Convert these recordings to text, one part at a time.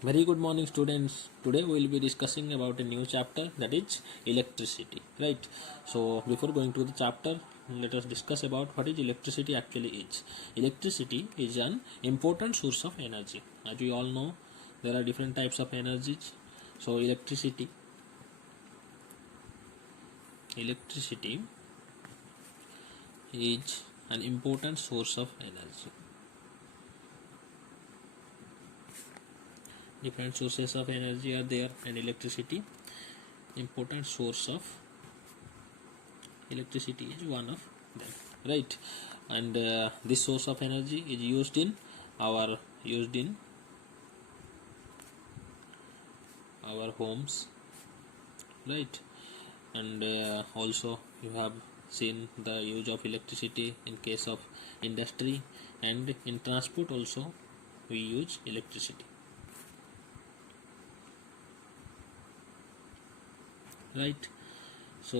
Very good morning, students. Today we will be discussing about a new chapter, that is electricity, right? So before going to the chapter, let us discuss about what is electricity actually is. Electricity is an important source of energy. As we all know, there are different types of energies. So electricity is an important source of energy. Different sources of energy are there, and electricity, important source of electricity is one of them, right? And this source of energy is used in our homes, right? And also you have seen the use of electricity in case of industry, and in transport also we use electricity, right? So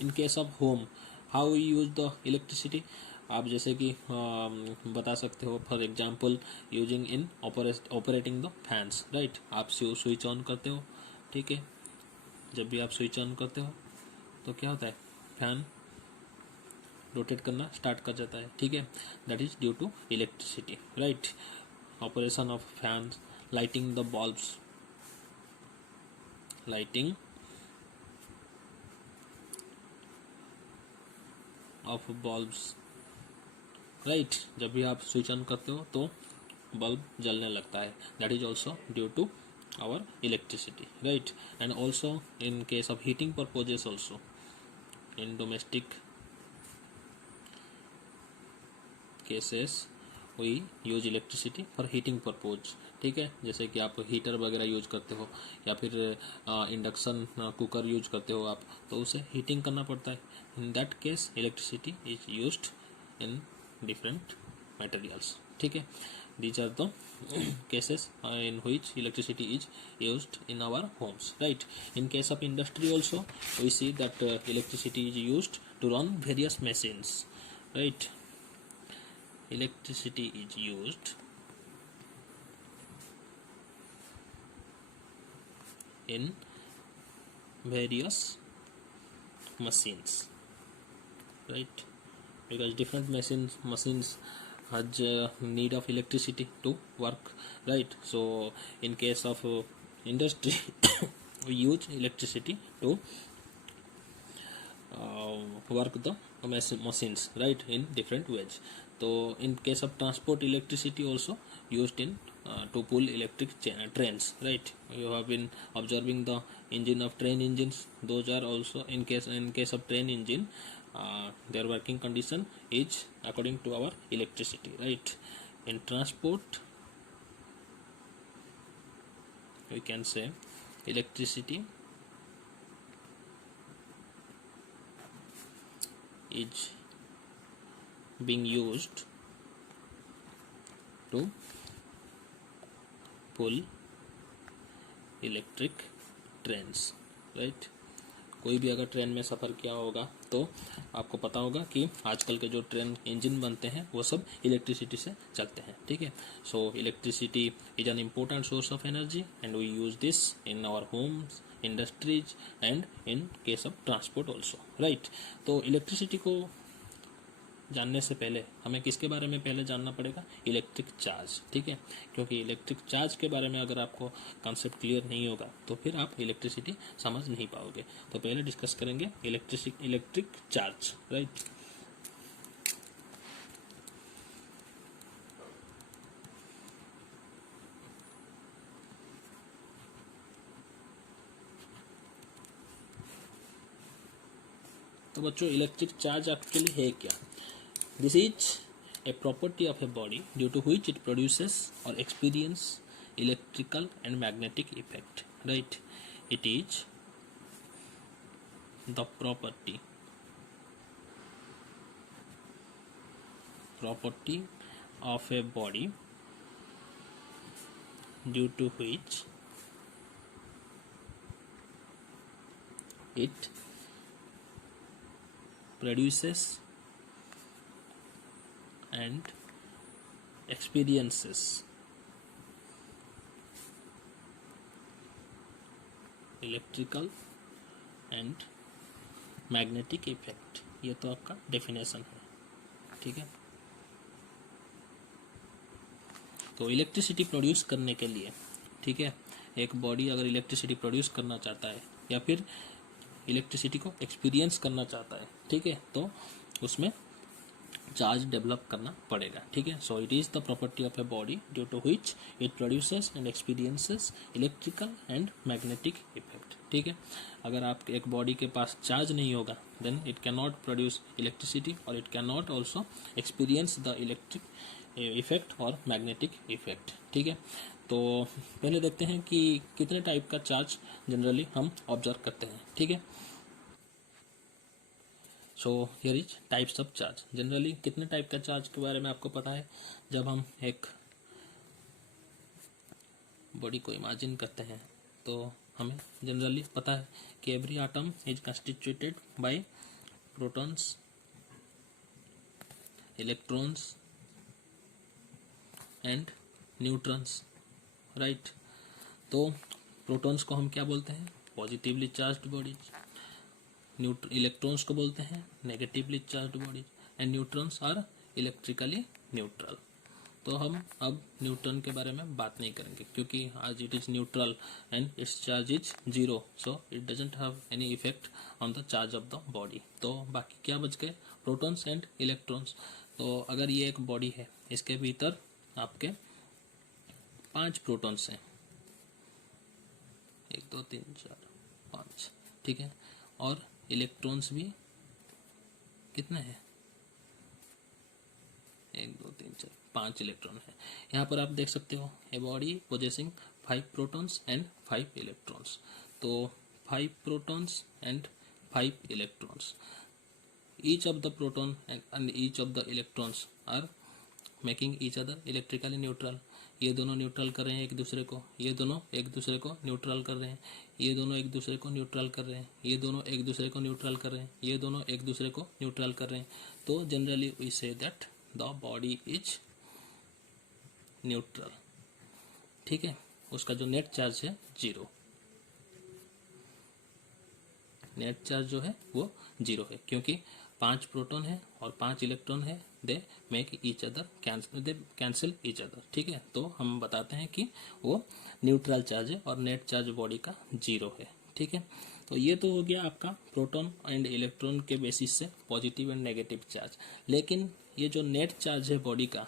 in case of home, how you use the electricity, आप जैसे कि बता सकते हो for example using in operating the fans, right? आप switch on करते हो, ठीक है? जब भी आप स्विच ऑन करते हो तो क्या होता है, फैन रोटेट करना स्टार्ट कर जाता है, ठीक है? That is due to electricity, right? Operation of fans, lighting the bulbs, lighting of bulbs, right? जब भी आप स्विच ऑन करते हो तो बल्ब जलने लगता है, that is also due to our electricity, right? And also in case of heating purposes also, in domestic cases we use electricity for heating purpose, ठीक है? जैसे कि आप हीटर वगैरह यूज करते हो, या फिर इंडक्शन कुकर यूज करते हो आप, तो उसे हीटिंग करना पड़ता है. In that case electricity is used in different materials, ठीक है? These are the cases in which electricity is used in our homes, right? In case of industry also we see that electricity is used to run various machines, right? Electricity is used in various machines, right? Because different machines has need of electricity to work, right? So in case of industry we use electricity to work the machines, right, in different ways. So in case of transport, electricity also used in to pull electric trains, right? You have been observing the engine of train engines, those are also in case of train engine, their working condition is according to our electricity, right? In transport we can say electricity is being used to pull electric trains, right? कोई भी अगर train में सफ़र किया होगा तो आपको पता होगा कि आजकल के जो ट्रेन इंजन बनते हैं वो सब इलेक्ट्रिसिटी से चलते हैं, ठीक है? So electricity is an important source of energy and we use this in our homes, industries and in case of transport also, right? तो इलेक्ट्रिसिटी को जानने से पहले हमें किसके बारे में पहले जानना पड़ेगा? इलेक्ट्रिक चार्ज, ठीक है? क्योंकि इलेक्ट्रिक चार्ज के बारे में अगर आपको कॉन्सेप्ट क्लियर नहीं होगा तो फिर आप इलेक्ट्रिसिटी समझ नहीं पाओगे. तो पहले डिस्कस करेंगे इलेक्ट्रिक चार्ज, राइट? तो बच्चों इलेक्ट्रिक चार्ज एक्चुअली है क्या? This is a property of a body due to which it produces or experience electrical and magnetic effect, right? It is the property of a body due to which it produces and experiences electrical and magnetic effect, ये तो आपका definition है, ठीक है। तो electricity produce करने के लिए, ठीक है, एक बॉडी अगर इलेक्ट्रिसिटी प्रोड्यूस करना चाहता है या फिर इलेक्ट्रिसिटी को एक्सपीरियंस करना चाहता है, ठीक है, तो उसमें चार्ज डेवलप करना पड़ेगा, ठीक है। So it is the property of a body due to which it produces and experiences electrical and magnetic effect, ठीक है। अगर आप एक बॉडी के पास चार्ज नहीं होगा then it can not produce electricity और it can not also experience the electric effect और मैग्नेटिक इफेक्ट, ठीक है। तो पहले देखते हैं कि कितने टाइप का चार्ज जनरली हम ऑब्जर्व करते हैं, ठीक है। सो here is types of charge. Generally कितने टाइप का चार्ज के बारे में आपको पता है? जब हम एक बॉडी को इमेजिन करते हैं तो हमें जनरली पता है कि every atom is constituted by protons, electrons and neutrons, right. तो प्रोटॉन्स को हम क्या बोलते हैं? Positively charged bodies. इलेक्ट्रॉन्स को बोलते हैं negatively charged bodies and neutrons are electrically neutral. तो हम अब न्यूट्रॉन के बारे में बात नहीं करेंगे क्योंकि आज it is neutral and it's charge is zero, so it doesn't have any effect on the charge of the body. तो बाकी क्या बच गए? Protons and electrons. तो अगर ये एक बॉडी है, इसके भीतर आपके 5 प्रोटॉन्स हैं, 1 2 3 4 5, ठीक है। और इलेक्ट्रॉन्स भी कितने हैं? 1 2 3 4 5 इलेक्ट्रॉन है। यहाँ पर आप देख सकते हो a body possessing 5 protons and 5 electrons. तो 5 protons and 5 electrons, each of the proton and each of the electrons are making each other electrically neutral. ये दोनों न्यूट्रल कर रहे हैं एक दूसरे को, ये दोनों एक दूसरे को न्यूट्रल कर रहे हैं, ये दोनों एक दूसरे को न्यूट्रल कर रहे हैं, ये दोनों एक दूसरे को न्यूट्रल कर रहे हैं, ये दोनों एक दूसरे को न्यूट्रल कर रहे हैं। तो generally we say that the body is neutral, ठीक है। उसका जो नेट चार्ज है 0, नेट चार्ज जो है वो 0 है क्योंकि 5 प्रोटॉन है और 5 इलेक्ट्रॉन है, they make each other they cancel each other, ठीक है। तो हम बताते हैं कि वो न्यूट्रल चार्ज है और नेट चार्ज बॉडी का 0 है, ठीक है। तो ये तो हो गया आपका प्रोटॉन एंड इलेक्ट्रॉन के बेसिस से पॉजिटिव एंड नेगेटिव चार्ज। लेकिन ये जो नेट चार्ज है बॉडी का,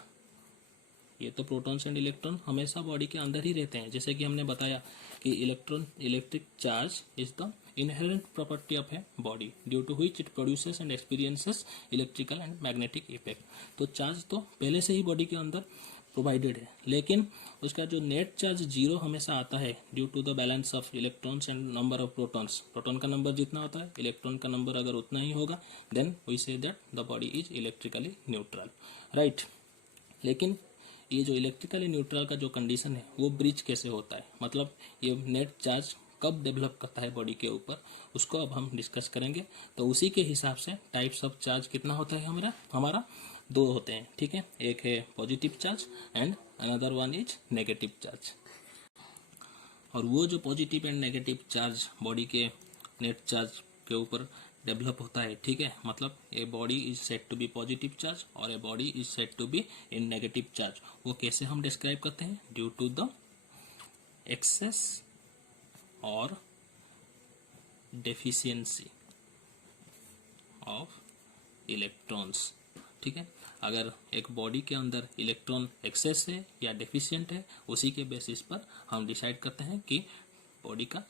ये तो प्रोटॉन्स एंड इलेक्ट्रॉन हमेशा बॉडी के अंदर ही रहते हैं। जैसे कि हमने बताया कि electric charge is the inherent property of a body due to which it produces and experiences electrical and magnetic effect। तो चार्ज तो पहले से ही बॉडी के अंदर प्रोवाइडेड है, लेकिन उसका जो नेट चार्ज 0 हमेशा आता है due to the balance of electrons and number of protons. Proton का नंबर जितना होता है, इलेक्ट्रॉन का नंबर अगर उतना ही होगा, then we say that the body is electrically neutral, right. लेकिन ये जो इलेक्ट्रिकली न्यूट्रल का जो कंडीशन है वो ब्रिज कैसे होता है, मतलब ये नेट चार्ज कब डेवलप करता है बॉडी के ऊपर, उसको अब हम डिस्कस करेंगे। तो उसी के हिसाब से टाइप्स ऑफ चार्ज कितना होता है हमारा 2 होते हैं, ठीक है। एक है positive charge and another one is negative charge. और वो जो positive and negative charge body के नेट चार्ज के ऊपर डेवलप होता है, ठीक है, मतलब a body is said to be positive charge और a body is said to be in negative charge. वो कैसे हम डिस्क्राइब करते हैं? ड्यू टू द एक्सेस और डेफिशिएंसी ऑफ इलेक्ट्रॉन्स, ठीक है। अगर एक बॉडी के अंदर इलेक्ट्रॉन एक्सेस है या डेफिशिएंट है, उसी के बेसिस पर हम डिसाइड करते हैं कि बॉडी का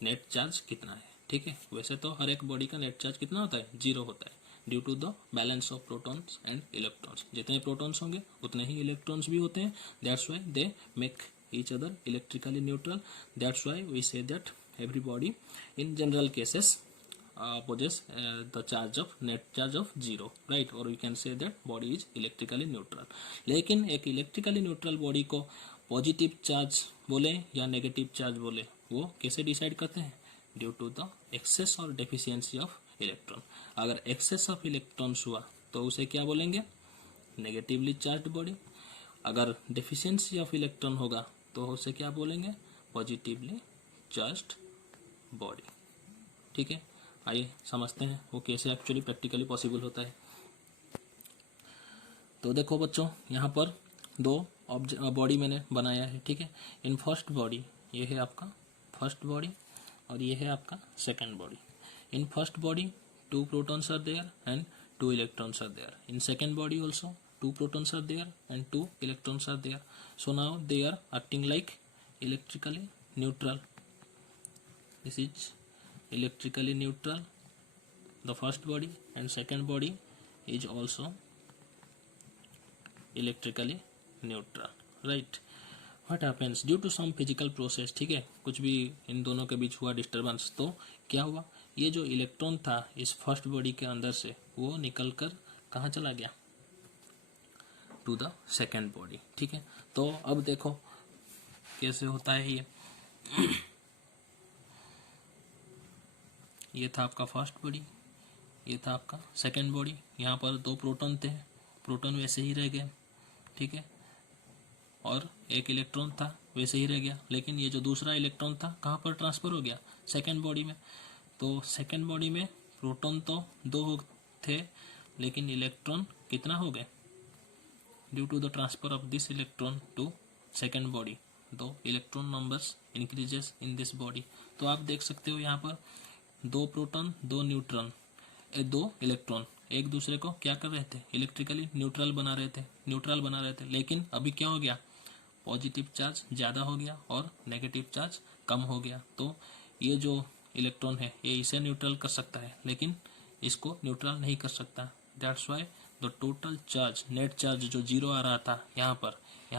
नेट चार्ज कितना है, ठीक है। वैसे तो हर एक बॉडी का नेट चार्ज कितना होता है? 0 होता है due to the balance of protons and electrons. जितने प्रोटॉन्स होंगे उतने ही इलेक्ट्रॉन्स भी होते हैं, that's why they make each other electrically neutral। That's why we say that every body in general cases possess the charge of net charge of 0, right, or we can say that body is electrically neutral। लेकिन एक electrically neutral body को positive charge बोले या negative charge बोले, वो कैसे decide करते हैं? ड्यू टू द एक्सेस और डेफिशिएंसी ऑफ इलेक्ट्रॉन। अगर एक्सेस ऑफ इलेक्ट्रॉन्स हुआ तो उसे क्या बोलेंगे? Negatively charged body. अगर डेफिशिएंसी ऑफ इलेक्ट्रॉन होगा तो उसे क्या बोलेंगे? Positively charged body. ठीक है, आइए समझते हैं वो कैसे एक्चुअली प्रैक्टिकली पॉसिबल होता है। तो देखो बच्चों, यहाँ पर दो बॉडी मैंने बनाया है। ठीक है, इन फर्स्ट बॉडी, ये है आपका फर्स्ट बॉडी और ये है आपका second body. In first body 2 protons are there and 2 electrons are there. In second body also 2 protons are there and 2 electrons are there. So now they are acting like electrically neutral. This is electrically neutral, the first body, and second body is also electrically neutral, right? What happens due to some physical process? ठीक है, कुछ भी इन दोनों के बीच हुआ disturbance, तो क्या हुआ, ये जो इलेक्ट्रॉन था इस फर्स्ट बॉडी के अंदर से वो निकलकर कहाँ चला गया, टू द सेकेंड बॉडी। ठीक है, तो अब देखो कैसे होता है ये था आपका फर्स्ट बॉडी, ये था आपका सेकेंड बॉडी। यहाँ पर 2 प्रोटॉन थे, प्रोटॉन वैसे ही रह गए। ठीक है, और 1 इलेक्ट्रॉन था वैसे ही रह गया, लेकिन ये जो दूसरा इलेक्ट्रॉन था कहाँ पर ट्रांसफर हो गया, सेकेंड बॉडी में। तो सेकेंड बॉडी में प्रोटॉन तो 2 थे, लेकिन इलेक्ट्रॉन कितना हो गए, due to the transfer of this electron to second body, 2 electron numbers increases in this body. तो आप देख सकते हो यहाँ पर 2 प्रोटॉन 2 न्यूट्रॉन 2 इलेक्ट्रॉन एक दूसरे को क्या कर रहे थे, इलेक्ट्रिकली न्यूट्रल बना रहे थे। लेकिन अभी क्या हो गया, पॉजिटिव चार्ज ज़्यादा हो गया और नेगेटिव चार्ज कम हो गया। तो ये जो इलेक्ट्रॉन है ये इसे न्यूट्रल कर सकता है, लेकिन इसको न्यूट्रल नहीं कर सकता। That's why the total charge, net charge जो 0 आ रहा था यहाँ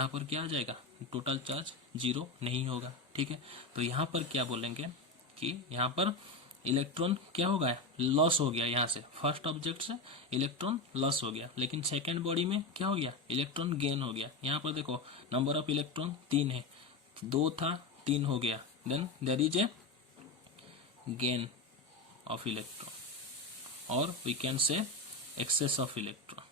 पर क्या आ जाएगा, टोटल चार्ज 0 नहीं होगा। ठीक है, तो यहाँ पर क्या बोलेंगे कि यहाँ पर इलेक्ट्रॉन क्या हो गया, लॉस हो गया। यहाँ से फर्स्ट ऑब्जेक्ट से इलेक्ट्रॉन लॉस हो गया, लेकिन सेकेंड बॉडी में क्या हो गया, इलेक्ट्रॉन गेन हो गया। यहाँ पर देखो नंबर ऑफ इलेक्ट्रॉन 3 है, 2 था 3 हो गया, then there is a gain of electron और we can say excess of electron.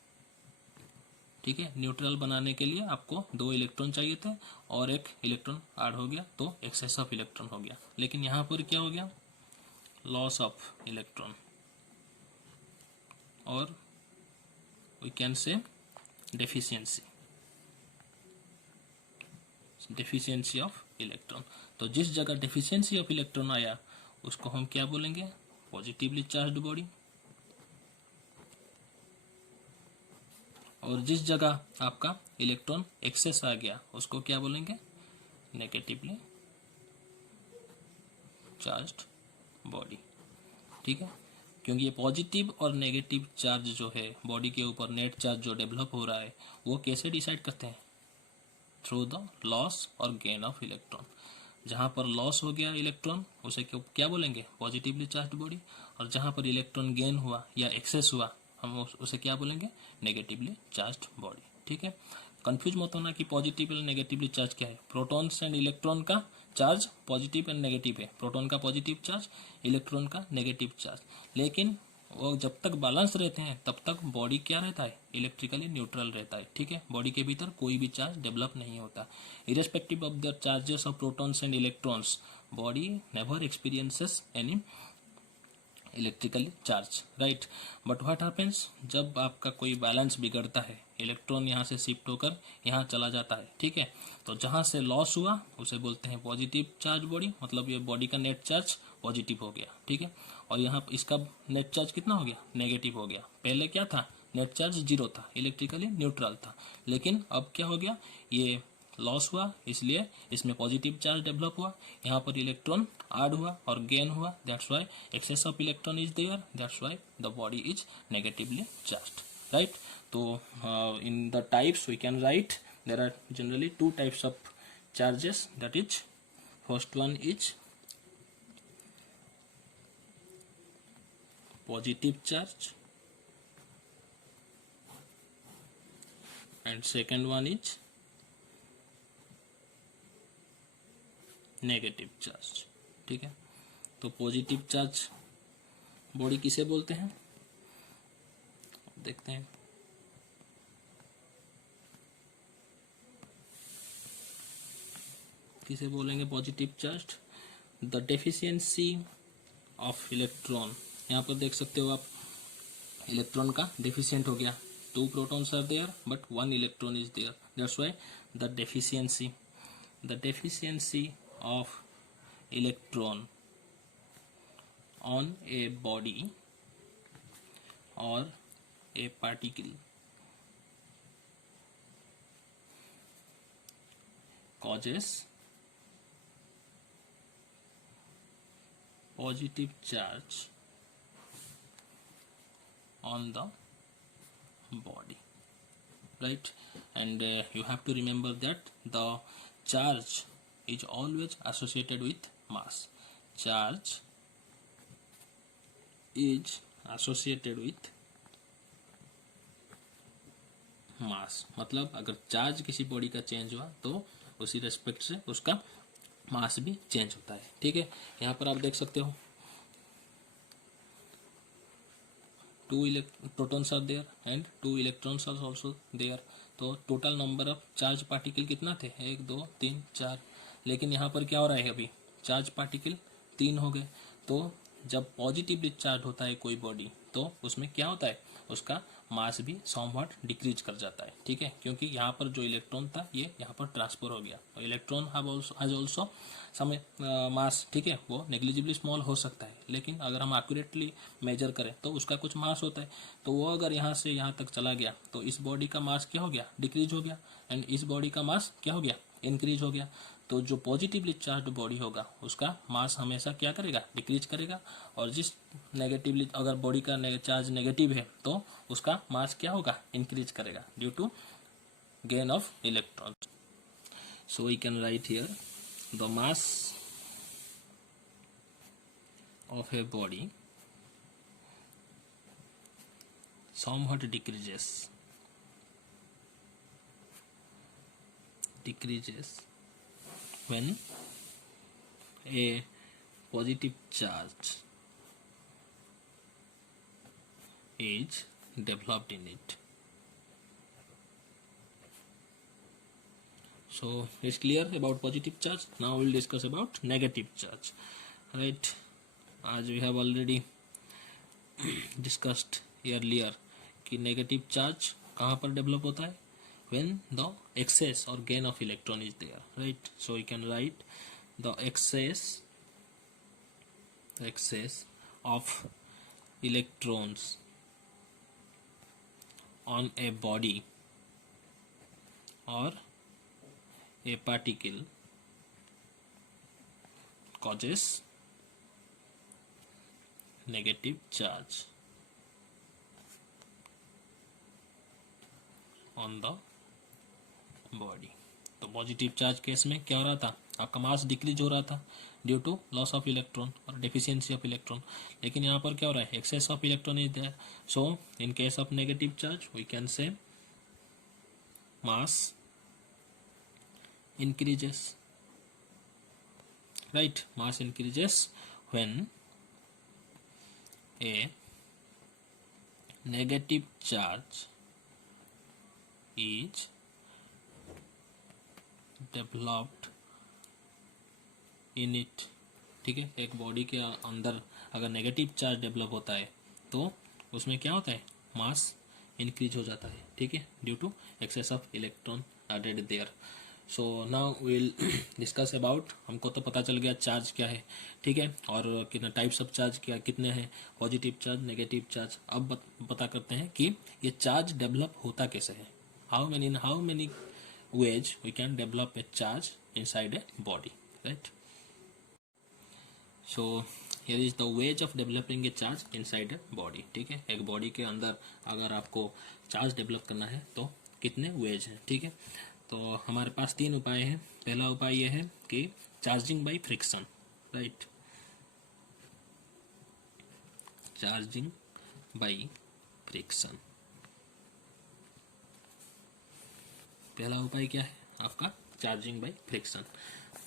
ठीक है, न्यूट्रल बनाने के लिए आपको 2 इलेक्ट्रॉन चाहिए थे और 1 इलेक्ट्रॉन ऐड हो गया, तो एक्सेस ऑफ इलेक्ट्रॉन हो गया। लेकिन यहाँ पर क्या हो गया, लॉस ऑफ इलेक्ट्रॉन और we can say deficiency of electron. तो जिस जगह डेफिशिएंसी ऑफ इलेक्ट्रॉन आया उसको हम क्या बोलेंगे, पॉजिटिवली चार्ज्ड बॉडी। और जिस जगह आपका इलेक्ट्रॉन एक्सेस आ गया उसको क्या बोलेंगे, नेगेटिवली चार्ज्ड बॉडी। ठीक है, क्योंकि ये पॉजिटिव और नेगेटिव चार्ज जो है बॉडी के ऊपर, नेट चार्ज जो डेवलप हो रहा है वो कैसे डिसाइड करते हैं, थ्रू द लॉस और गेन ऑफ इलेक्ट्रॉन। जहाँ पर लॉस हो गया इलेक्ट्रॉन उसे क्या बोलेंगे, पॉजिटिवली चार्ज्ड बॉडी, और जहाँ पर इलेक्ट्रॉन गेन हुआ या एक्सेस हुआ हम उसे क्या बोलेंगे, नेगेटिवली चार्ज्ड बॉडी। ठीक है, कंफ्यूज मत होना कि पॉजिटिव और नेगेटिवली चार्ज क्या है। प्रोटॉन्स एंड इलेक्ट्रॉन का चार्ज पॉजिटिव एंड नेगेटिव है, प्रोटॉन का पॉजिटिव चार्ज, इलेक्ट्रॉन का नेगेटिव चार्ज। लेकिन वो जब तक बैलेंस रहते हैं तब तक बॉडी क्या रहता है, इलेक्ट्रिकली न्यूट्रल रहता है। ठीक है, बॉडी के भीतर कोई भी चार्ज डेवलप नहीं होता। Irrespective of the charges of protons and electrons, body never experiences any electrically charge, right. But what happens, जब आपका कोई बैलेंस बिगड़ता है, इलेक्ट्रॉन यहाँ से शिफ्ट होकर यहाँ चला जाता है। ठीक है, तो जहाँ से लॉस हुआ उसे बोलते हैं पॉजिटिव चार्ज बॉडी, मतलब ये बॉडी का नेट चार्ज पॉजिटिव हो गया। ठीक है, और यहाँ इसका नेट चार्ज कितना हो गया, नेगेटिव हो गया। पहले क्या था, नेट चार्ज 0 था, इलेक्ट्रिकली न्यूट्रल था, लेकिन अब क्या हो गया, ये लॉस हुआ इसलिए इसमें पॉजिटिव चार्ज डेवलप हुआ, यहाँ पर इलेक्ट्रॉन ऐड हुआ और गेन हुआ। That's why excess of electron is there, that's why the body is negatively charged, right. तो in the types we can write there are generally 2 types of charges, that is first one is positive charge and second one is negative charge. ठीक है, तो positive charge body किसे बोलते हैं, देखते हैं। किसे बोलेंगे positive charge, the deficiency of electron, यहाँ पर देख सकते हो आप इलेक्ट्रॉन का डेफिशिएंट हो गया, 2 protons are there but 1 electron is there, that's why the deficiency of electron on a body or a particle causes positive charge on the body, right? And you have to remember that the charge is always associated with mass. Charge is associated with मास, मतलब अगर charge किसी body का change हुआ तो उसी respect से उसका मास भी चेंज होता है, ठीक है। यहाँ पर आप देख सकते हो 2 protons are there and 2 electrons are also there, तो total number of charge particle कितना थे, 1 2 3 4, लेकिन यहाँ पर क्या हो रहा है, अभी चार्ज पार्टिकल 3 हो गए। तो जब पॉजिटिवली चार्ज होता है कोई बॉडी तो उसमें क्या होता है, उसका मास भी समवॉट डिक्रीज कर जाता है, ठीक है, क्योंकि यहाँ पर जो इलेक्ट्रॉन था ये यहाँ पर ट्रांसफर हो गया। तो इलेक्ट्रॉन हैज आल्सो सम मास, ठीक है, वो नेग्लिजिबली स्मॉल हो सकता है, लेकिन अगर हम एक्यूरेटली मेजर करें तो उसका कुछ मास होता है। तो वो अगर यहाँ से यहाँ तक चला गया तो इस बॉडी का मास क्या हो गया, डिक्रीज हो गया, एंड इस बॉडी का मास क्या हो गया, इंक्रीज हो गया। तो जो पॉजिटिवली चार्ज बॉडी होगा उसका मास हमेशा क्या करेगा, डिक्रीज करेगा, और जिस नेगेटिवली अगर बॉडी का चार्ज नेगेटिव है तो उसका मास क्या होगा, इंक्रीज करेगा due to gain of electron. So we can write here the mass of a body somewhat decreases when a positive charge is developed in it. So it's clear about positive charge. Now we'll discuss about negative charge, right? As we have already discussed earlier कि negative charge कहाँ पर develop होता है, when the excess or gain of electron is there, right? So we can write the excess of electrons on a body or a particle causes negative charge on the body. तो positive charge case में क्या हो रहा था, आपका मास decrease हो रहा था due to loss of electron और डेफिशिएंसी ऑफ इलेक्ट्रॉन, लेकिन यहाँ पर क्या हो रहा है, excess of electron is there. So in case of negative charge we can say mass increases, right? Mass increases when a negative charge is developed in it, ठीक है। एक बॉडी के अंदर अगर नेगेटिव चार्ज डेवलप होता है तो उसमें क्या होता है, मास इंक्रीज हो जाता है, ठीक है, due to excess of electron added there. So now will discuss about, हमको तो पता चल गया चार्ज क्या है, ठीक है, और कितने टाइप्स ऑफ चार्ज क्या कितने हैं, पॉजिटिव चार्ज, नेगेटिव चार्ज। अब पता करते हैं कि ये चार्ज डेवलप होता कैसे है, how many ways we can develop a charge inside a body, right? So here is the way of developing a charge inside a body, ठीक है। एक बॉडी के अंदर अगर आपको चार्ज डेवलप करना है तो कितने वेज हैं, ठीक है। तो हमारे पास 3 उपाय हैं। पहला उपाय यह है कि charging by friction, right, charging by friction. पहला उपाय क्या है आपका, चार्जिंग बाय फ्रिक्शन।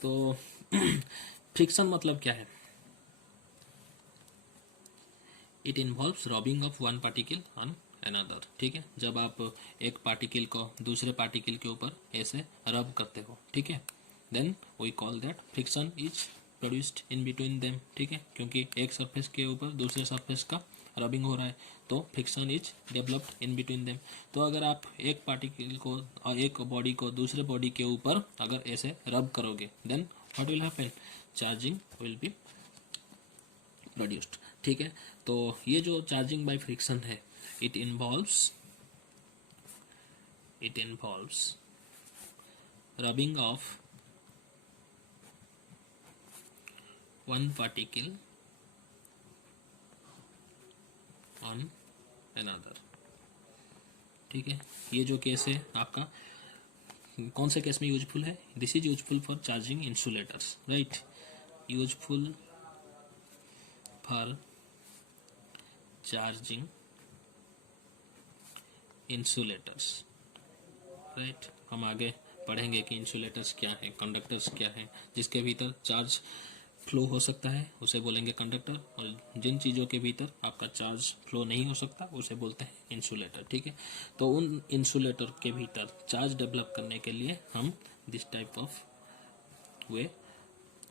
तो फ्रिक्शन मतलब क्या है, it involves rubbing of one particle on another, ठीक है। जब आप एक पार्टिकल को दूसरे पार्टिकल के ऊपर ऐसे रब करते हो, ठीक है, then we call that friction is produced in between them, ठीक है, क्योंकि एक सरफेस के ऊपर दूसरे सरफेस का रबिंग हो रहा है तो friction is developed in between them. तो अगर आप एक पार्टिकल को और एक बॉडी को दूसरे बॉडी के ऊपर अगर ऐसे रब करोगे then what will happen, charging will be produced, ठीक है। तो ये जो चार्जिंग बाय फ्रिक्शन है it involves rubbing of one particle on another, ठीक है। ये जो केस है आपका कौन से केस में यूजफुल है, this is useful for charging insulators, right, useful for charging insulators, right. हम आगे पढ़ेंगे कि इंसुलेटर्स क्या है, कंडक्टर्स क्या है, जिसके भीतर चार्ज फ्लो हो सकता है उसे बोलेंगे कंडक्टर, और जिन चीज़ों के भीतर आपका चार्ज फ्लो नहीं हो सकता उसे बोलते हैं इंसुलेटर, ठीक है। तो उन इंसुलेटर के भीतर चार्ज डेवलप करने के लिए हम this type of way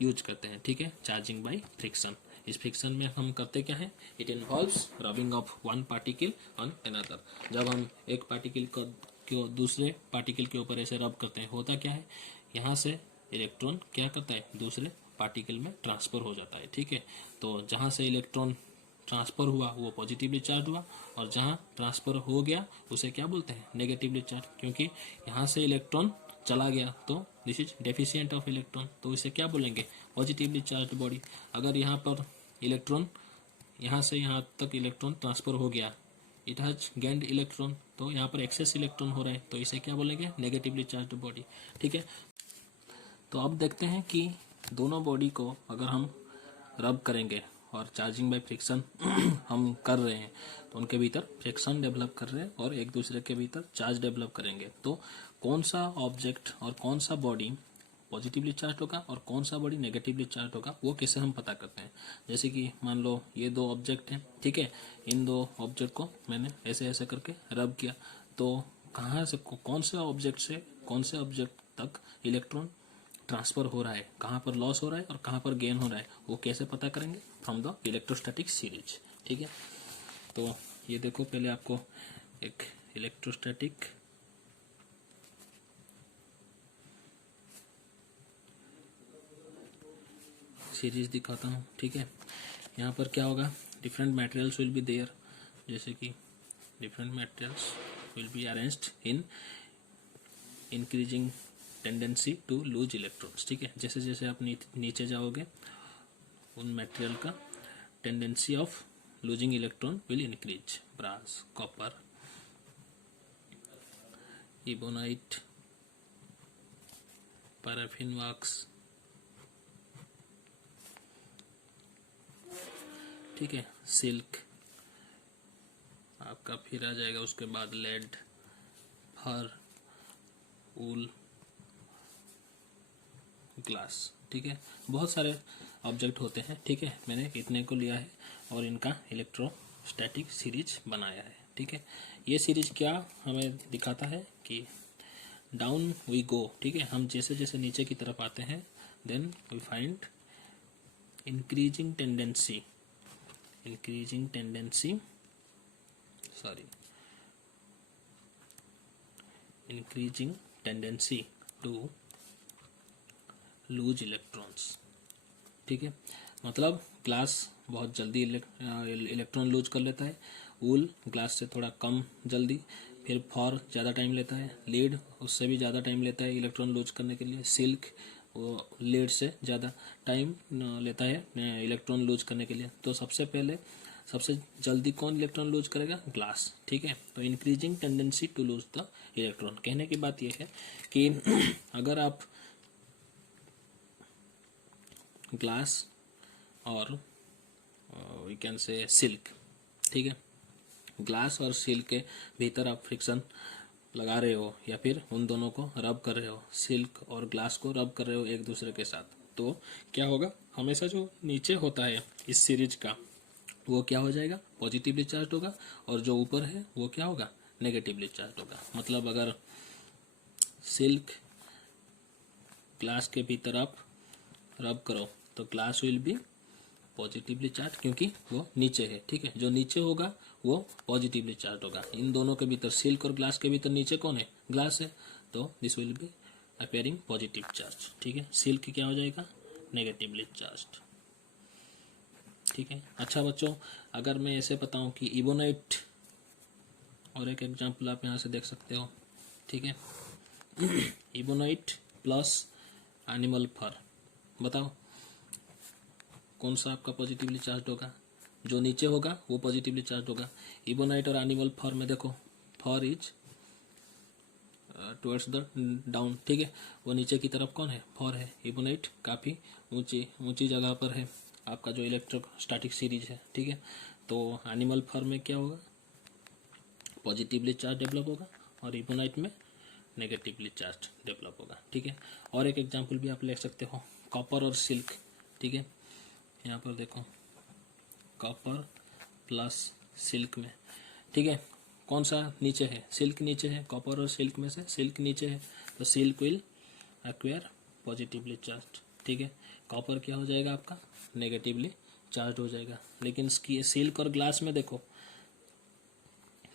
use करते हैं, ठीक है, चार्जिंग बाय फ्रिक्शन। इस फ्रिक्शन में हम करते क्या है, it involves rubbing of one particle on another. जब हम एक पार्टिकल को दूसरे पार्टिकल के ऊपर ऐसे रब करते हैं, होता क्या है, यहाँ से इलेक्ट्रॉन क्या करता है, दूसरे पार्टिकल में ट्रांसफर हो जाता है, ठीक है। तो जहाँ से इलेक्ट्रॉन ट्रांसफर हुआ वो पॉजिटिवली चार्ज हुआ, और जहाँ ट्रांसफर हो गया उसे क्या बोलते हैं, नेगेटिवली चार्ज, क्योंकि यहाँ से इलेक्ट्रॉन चला गया तो this is deficient of electron, तो इसे क्या बोलेंगे, पॉजिटिवली चार्ज बॉडी। अगर यहाँ पर इलेक्ट्रॉन यहाँ से यहाँ तक इलेक्ट्रॉन ट्रांसफर हो गया, इट हैज गेंड इलेक्ट्रॉन, तो यहाँ पर एक्सेस इलेक्ट्रॉन हो रहा है, तो इसे क्या बोलेंगे, नेगेटिवली चार्ज बॉडी, ठीक है। तो अब देखते हैं कि दोनों बॉडी को अगर हम रब करेंगे और चार्जिंग बाय फ्रिक्शन हम कर रहे हैं तो उनके भीतर फ्रिक्शन डेवलप कर रहे हैं और एक दूसरे के भीतर चार्ज डेवलप करेंगे, तो कौन सा ऑब्जेक्ट और कौन सा बॉडी पॉजिटिवली चार्ज होगा और कौन सा बॉडी नेगेटिवली चार्ज होगा वो कैसे हम पता करते हैं। जैसे कि मान लो ये दो ऑब्जेक्ट हैं, ठीक है, इन दो ऑब्जेक्ट को मैंने ऐसे ऐसे करके रब किया, तो कहाँ से कौन से ऑब्जेक्ट से कौन से ऑब्जेक्ट तक इलेक्ट्रॉन ट्रांसफर हो रहा है, कहाँ पर लॉस हो रहा है और कहाँ पर गेन हो रहा है, वो कैसे पता करेंगे, फ्रॉम द इलेक्ट्रोस्टैटिक सीरीज, ठीक है। तो ये देखो, पहले आपको एक इलेक्ट्रोस्टैटिक सीरीज दिखाता हूँ, ठीक है। यहाँ पर क्या होगा, different materials will be there, जैसे कि different materials will be arranged in increasing tendency to lose electrons, ठीक है। जैसे जैसे आप नीचे जाओगे उन मटेरियल का tendency of losing electron will increase, brass, copper, ebonite, paraffin wax, ठीक है, सिल्क आपका, फिर आ जाएगा उसके बाद लेड, फर, वूल, ग्लास, ठीक है। बहुत सारे ऑब्जेक्ट होते हैं, ठीक है, मैंने इतने को लिया है और इनका इलेक्ट्रोस्टैटिक सीरीज बनाया है, ठीक है। ये सीरीज क्या हमें दिखाता है कि डाउन वी गो, ठीक है, हम जैसे जैसे नीचे की तरफ आते हैं then we find increasing tendency to lose electrons, ठीक है। मतलब ग्लास बहुत जल्दी इलेक्ट्रॉन लूज कर लेता है, वूल ग्लास से थोड़ा कम जल्दी, फिर फॉर ज़्यादा टाइम लेता है, लीड उससे भी ज़्यादा टाइम लेता है इलेक्ट्रॉन लूज करने के लिए, सिल्क वो लीड से ज़्यादा टाइम लेता है इलेक्ट्रॉन लूज करने के लिए। तो सबसे जल्दी कौन इलेक्ट्रॉन लूज करेगा, ग्लास, ठीक है। तो increasing tendency to lose the electron, कहने की बात यह है कि अगर आप ग्लास और वी कैन से सिल्क, ठीक है, ग्लास और सिल्क के भीतर आप फ्रिक्शन लगा रहे हो या फिर उन दोनों को रब कर रहे हो, सिल्क और ग्लास को रब कर रहे हो एक दूसरे के साथ, तो क्या होगा, हमेशा जो नीचे होता है इस सीरीज का वो क्या हो जाएगा, पॉजिटिवली चार्ज होगा, और जो ऊपर है वो क्या होगा, नेगेटिवली चार्ज होगा। मतलब अगर सिल्क ग्लास के भीतर आप रब करो तो glass will be positively charge, क्योंकि वो नीचे है, ठीक है। जो नीचे होगा वो पॉजिटिवली चार्ज होगा। इन दोनों के भीतर, सिल्क और ग्लास के भीतर नीचे कौन है? ग्लास है, तो this will be appearing positive charge, ठीक है। सिल्क क्या हो जाएगा? नेगेटिवली चार्ज, ठीक है। अच्छा बच्चों, अगर मैं ऐसे बताऊं कि इबोनाइट, और एक एग्जांपल आप यहाँ से देख सकते हो, ठीक है। इबोनाइट प्लस एनिमल फर, बताओ कौन सा आपका पॉजिटिवली चार्ज होगा? जो नीचे होगा वो पॉजिटिवली चार्ज होगा। इबोनाइट और एनिमल फर में देखो, फर इज टुवर्ड्स द डाउन, ठीक है। वो नीचे की तरफ कौन है? फर है। इबोनाइट काफ़ी ऊंची ऊंची जगह पर है, आपका जो इलेक्ट्रोस्टैटिक सीरीज है, ठीक है। तो एनिमल फर में क्या होगा? पॉजिटिवली चार्ज डेवलप होगा, और इबोनाइट में नेगेटिवली चार्ज डेवलप होगा, ठीक है। और एक एग्जांपल भी आप ले सकते हो, कॉपर और सिल्क, ठीक है। यहाँ पर देखो, कॉपर प्लस सिल्क में, ठीक है। कौन सा नीचे है? सिल्क नीचे है। कॉपर और सिल्क में से सिल्क नीचे है, तो silk will acquire positively charge, ठीक है। कॉपर क्या हो जाएगा आपका? नेगेटिवली चार्ज हो जाएगा। लेकिन इसकी सिल्क और ग्लास में देखो,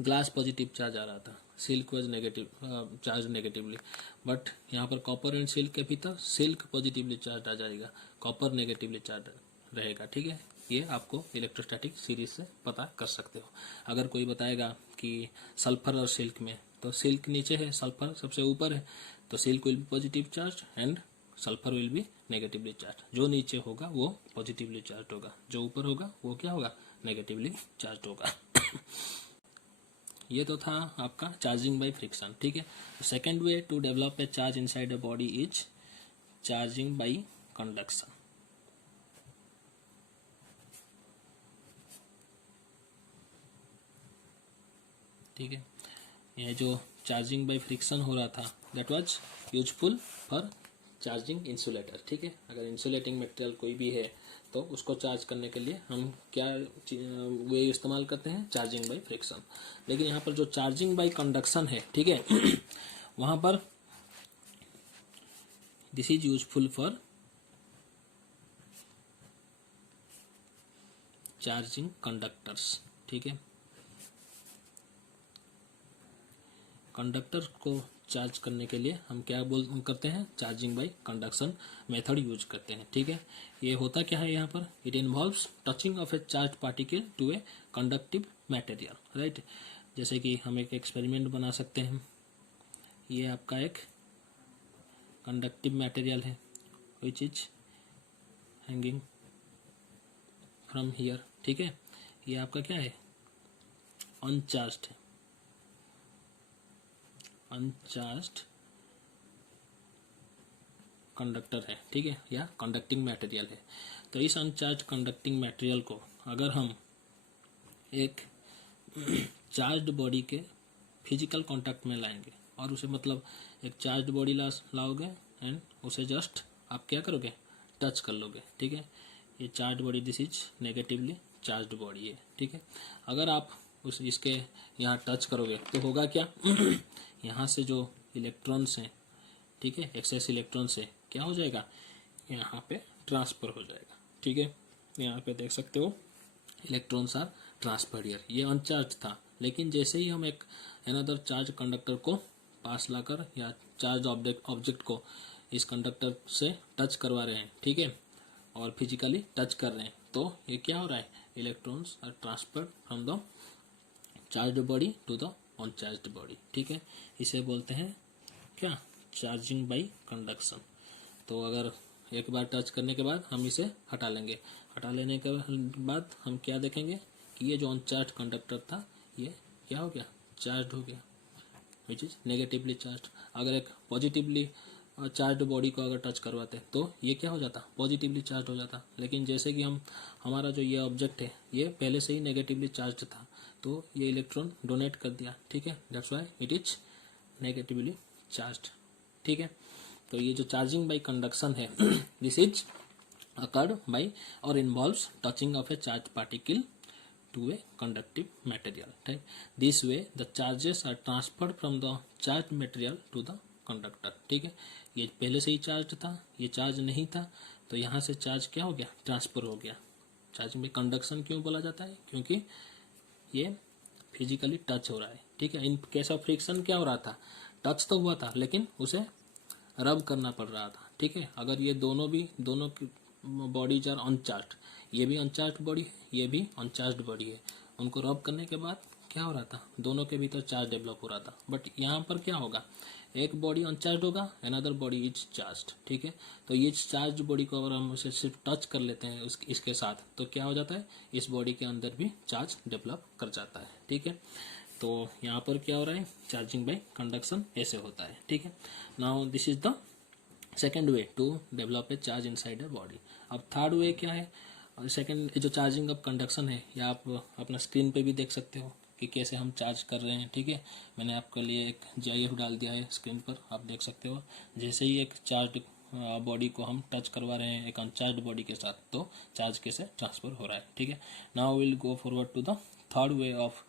ग्लास पॉजिटिव चार्ज आ रहा था, silk was negative charge negatively, but यहाँ पर कॉपर एंड सिल्क के भीतर सिल्क पॉजिटिवली चार्ज आ जाएगा, कॉपर नेगेटिवली चार्ज रहेगा, ठीक है। ये आपको इलेक्ट्रोस्टैटिक सीरीज से पता कर सकते हो। अगर कोई बताएगा कि सल्फर और सिल्क में, तो सिल्क नीचे है, सल्फर सबसे ऊपर है, तो silk will be positive charge and sulphur will be negatively charge. जो नीचे होगा वो पॉजिटिवली चार्ज होगा, जो ऊपर होगा वो क्या होगा? नेगेटिवली चार्ज होगा। ये तो था आपका चार्जिंग बाय फ्रिक्शन, ठीक है। Second way to develop a charge inside a body is charging by conduction, ठीक है। ये जो चार्जिंग बाय फ्रिक्शन हो रहा था, that was useful for charging insulator, ठीक है। अगर इंसुलेटिंग मटेरियल कोई भी है तो उसको चार्ज करने के लिए हम क्या वे इस्तेमाल करते हैं? Charging by friction. लेकिन यहाँ पर जो चार्जिंग बाय कंडक्शन है, ठीक है, वहाँ पर this is useful for charging conductors, ठीक है। कंडक्टर को चार्ज करने के लिए हम क्या करते हैं? Charging by conduction method use करते हैं, ठीक है। ये होता क्या है यहाँ पर? It involves touching of a charge particle to a conductive material, right. जैसे कि हम एक एक्सपेरिमेंट बना सकते हैं। ये आपका एक कंडक्टिव मटेरियल है which is hanging from here, ठीक है। ये आपका क्या है? अनचार्ज्ड है, अनचार्ज्ड कंडक्टर है, ठीक है, या कंडक्टिंग मटेरियल है। तो इस अनचार्ज कंडक्टिंग मटेरियल को अगर हम एक चार्ज्ड बॉडी के फिजिकल कांटेक्ट में लाएंगे, और उसे मतलब एक चार्ज्ड बॉडी लाओगे एंड उसे जस्ट आप क्या करोगे? टच कर लोगे, ठीक है। ये charged body, this is negatively charged body है, ठीक है। अगर आप इसके यहाँ टच करोगे तो होगा क्या? यहाँ से जो इलेक्ट्रॉन्स हैं, ठीक है, एक्सेस इलेक्ट्रॉन से क्या हो जाएगा? यहाँ पे ट्रांसफर हो जाएगा, ठीक है। यहाँ पे देख सकते हो इलेक्ट्रॉन्स आर ट्रांसफर्ड हियर। ये अनचार्ज था, लेकिन जैसे ही हम एक अनदर चार्ज कंडक्टर को पास लाकर या चार्ज ऑब्जेक्ट को इस कंडक्टर से टच करवा रहे हैं, ठीक है, और फिजिकली टच कर रहे हैं, तो ये क्या हो रहा है? Electrons are transferred from the charged body to the uncharged body, ठीक है। इसे बोलते हैं क्या? Charging by conduction. तो अगर एक बार टच करने के बाद हम इसे हटा लेंगे, हटा लेने के बाद हम क्या देखेंगे कि ये जो अनचार्ज कंडक्टर था ये क्या हो गया? चार्ज हो गया, विच इज नेगेटिवली चार्ज। अगर एक पॉजिटिवली चार्ज बॉडी को अगर टच करवाते तो ये क्या हो जाता? पॉजिटिवली चार्ज हो जाता। लेकिन जैसे कि हमारा जो ये ऑब्जेक्ट है ये पहले से ही नेगेटिवली चार्ज था, तो ये इलेक्ट्रॉन डोनेट कर दिया, ठीक है, that's why it is negatively charged, ठीक है। तो ये जो चार्जिंग बाय कंडक्शन है, दिस इज अकर्ड बाय और involves touching of a charge particle to a conductive material, right? This way the charges are transferred from the charged material to the conductor, ठीक है। ये पहले से ही charge था, ये charge नहीं था, तो यहाँ से चार्ज क्या हो गया, ट्रांसफर हो गया। चार्जिंग में कंडक्शन क्यों बोला जाता है, क्योंकि ये फिजिकली टच हो रहा है, ठीक है। इन केस ऑफ फ्रिक्शन क्या हो रहा था, टच तो हुआ था लेकिन उसे रब करना पड़ रहा था, ठीक है। अगर ये दोनों की बॉडीज आर अनचार्ज, ये भी अनचार्ज बॉडी है, ये भी अनचार्ज बॉडी है, उनको रब करने के बाद क्या हो रहा था, दोनों के भीतर चार्ज डेवलप हो रहा था। बट यहाँ पर क्या होगा, एक बॉडी अनचार्ज होगा, अनदर बॉडी इज चार्ज, ठीक है। तो ये चार्ज बॉडी को अगर हम उसे सिर्फ टच कर लेते हैं इसके साथ, तो क्या हो जाता है, इस बॉडी के अंदर भी चार्ज डेवलप कर जाता है, ठीक है। तो यहाँ पर क्या हो रहा है, चार्जिंग बाय कंडक्शन ऐसे होता है, ठीक है। Now this is the second way to develop a charge inside a body. अब थर्ड वे क्या है, सेकेंड जो चार्जिंग ऑफ कंडक्शन है, या आप अपना स्क्रीन पे भी देख सकते हो कि कैसे हम चार्ज कर रहे हैं, ठीक है। मैंने आपके लिए एक GIF डाल दिया है स्क्रीन पर, आप देख सकते हो। जैसे ही एक चार्ज बॉडी को हम टच करवा रहे हैं एक अनचार्ज बॉडी के साथ, तो चार्ज कैसे ट्रांसफर हो रहा है, ठीक है। Now will go forward to the third way of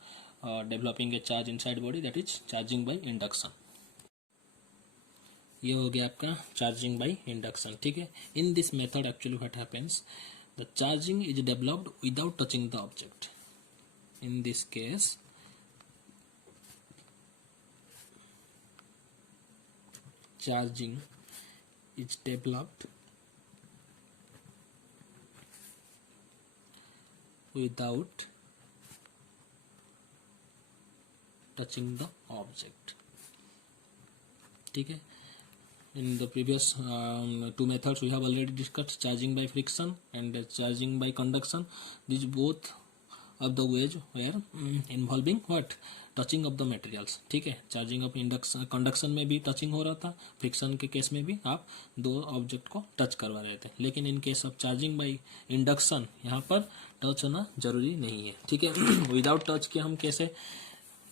developing a charge inside body, that is charging by induction. ये हो गया आपका चार्जिंग बाय इंडक्शन, ठीक है। In this method actually what happens, the charging is developed without touching the object. In this case charging is developed without touching the object, ठीक है। In the previous two methods we have already discussed charging by friction and charging by conduction. These both of the ways were involving what, touching of the materials, ठीक है। Charging of induction conduction में भी touching हो रहा था, friction के case में भी आप दो ऑब्जेक्ट को टच करवा रहे थे। लेकिन इन case of charging by induction यहाँ पर टच होना जरूरी नहीं है, ठीक है। विदाउट टच के हम कैसे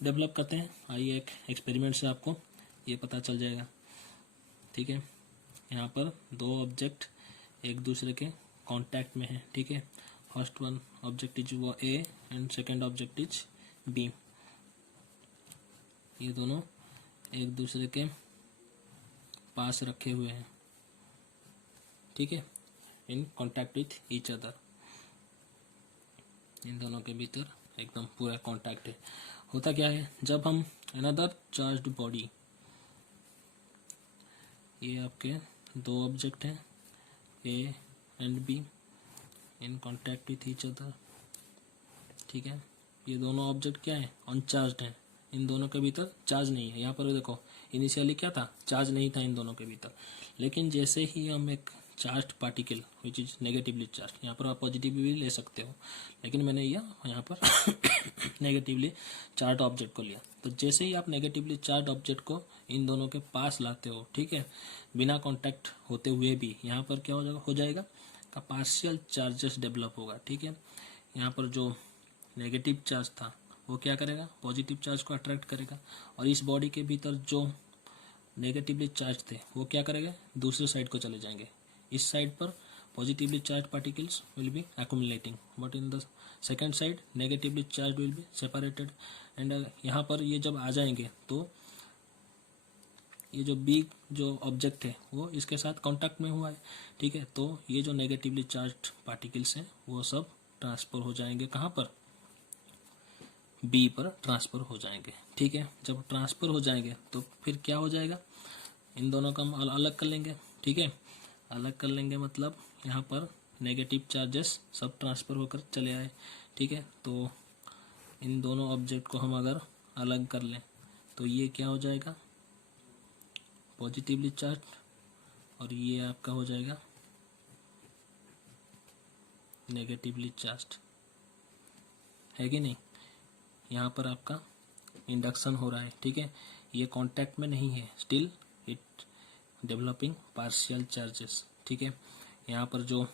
डेवलप करते हैं, आइए एक एक्सपेरिमेंट से आपको ये पता चल जाएगा, ठीक है। यहाँ पर दो ऑब्जेक्ट एक दूसरे के कांटेक्ट में है, ठीक है। फर्स्ट वन ऑब्जेक्ट इज वो A and second object is B. ये दोनों एक दूसरे के पास रखे हुए हैं, ठीक है, in contact with each other. इन दोनों के भीतर एकदम पूरा कांटेक्ट है। होता क्या है, जब हम अनदर चार्ज्ड बॉडी, ये आपके दो ऑब्जेक्ट हैं A and be in contact with each other, ठीक है। ये दोनों ऑब्जेक्ट क्या है, अनचार्ज्ड हैं, इन दोनों के भीतर चार्ज नहीं है। यहाँ पर देखो इनिशियली क्या था, चार्ज नहीं था इन दोनों के भीतर, लेकिन जैसे ही हम एक charge particle which is negatively charge, यहाँ पर आप पॉजिटिव भी ले सकते हो, लेकिन मैंने यहाँ पर नेगेटिवली चार्ज ऑब्जेक्ट को लिया। तो जैसे ही आप नेगेटिवली चार्ज ऑब्जेक्ट को इन दोनों के पास लाते हो, ठीक है, बिना कॉन्टैक्ट होते हुए भी, यहाँ पर क्या हो जाएगा का पार्शियल चार्जेस डेवलप होगा, ठीक है। यहाँ पर जो नेगेटिव चार्ज था वो क्या करेगा, पॉजिटिव चार्ज को अट्रैक्ट करेगा, और इस बॉडी के भीतर जो नेगेटिवली चार्ज थे वो क्या करेगा, दूसरे साइड को चले जाएंगे। इस साइड पर positively charge particles will be accumulating, but in the second side negatively charge will be separated. And यहाँ पर ये जब आ जाएंगे तो ये जो बी जो ऑब्जेक्ट है वो इसके साथ कांटेक्ट में हुआ है, ठीक है। तो ये जो नेगेटिवली चार्ज्ड पार्टिकल्स हैं वो सब ट्रांसफर हो जाएंगे, कहाँ पर, बी पर ट्रांसफर हो जाएंगे, ठीक है। जब ट्रांसफर हो जाएंगे तो फिर क्या हो जाएगा, इन दोनों का हम अलग कर लेंगे, ठीक है। अलग कर लेंगे मतलब यहाँ पर नेगेटिव चार्जेस सब ट्रांसफर होकर चले आए, ठीक है। तो इन दोनों ऑब्जेक्ट को हम अगर अलग कर लें तो ये क्या हो जाएगा, पॉजिटिवली चार्ज, और ये आपका हो जाएगा नेगेटिवली चार्ज्ड, है कि नहीं। यहाँ पर आपका इंडक्शन हो रहा है, ठीक है। ये कांटेक्ट में नहीं है, still it developing partial charges, ठीक है। यहाँ पर जो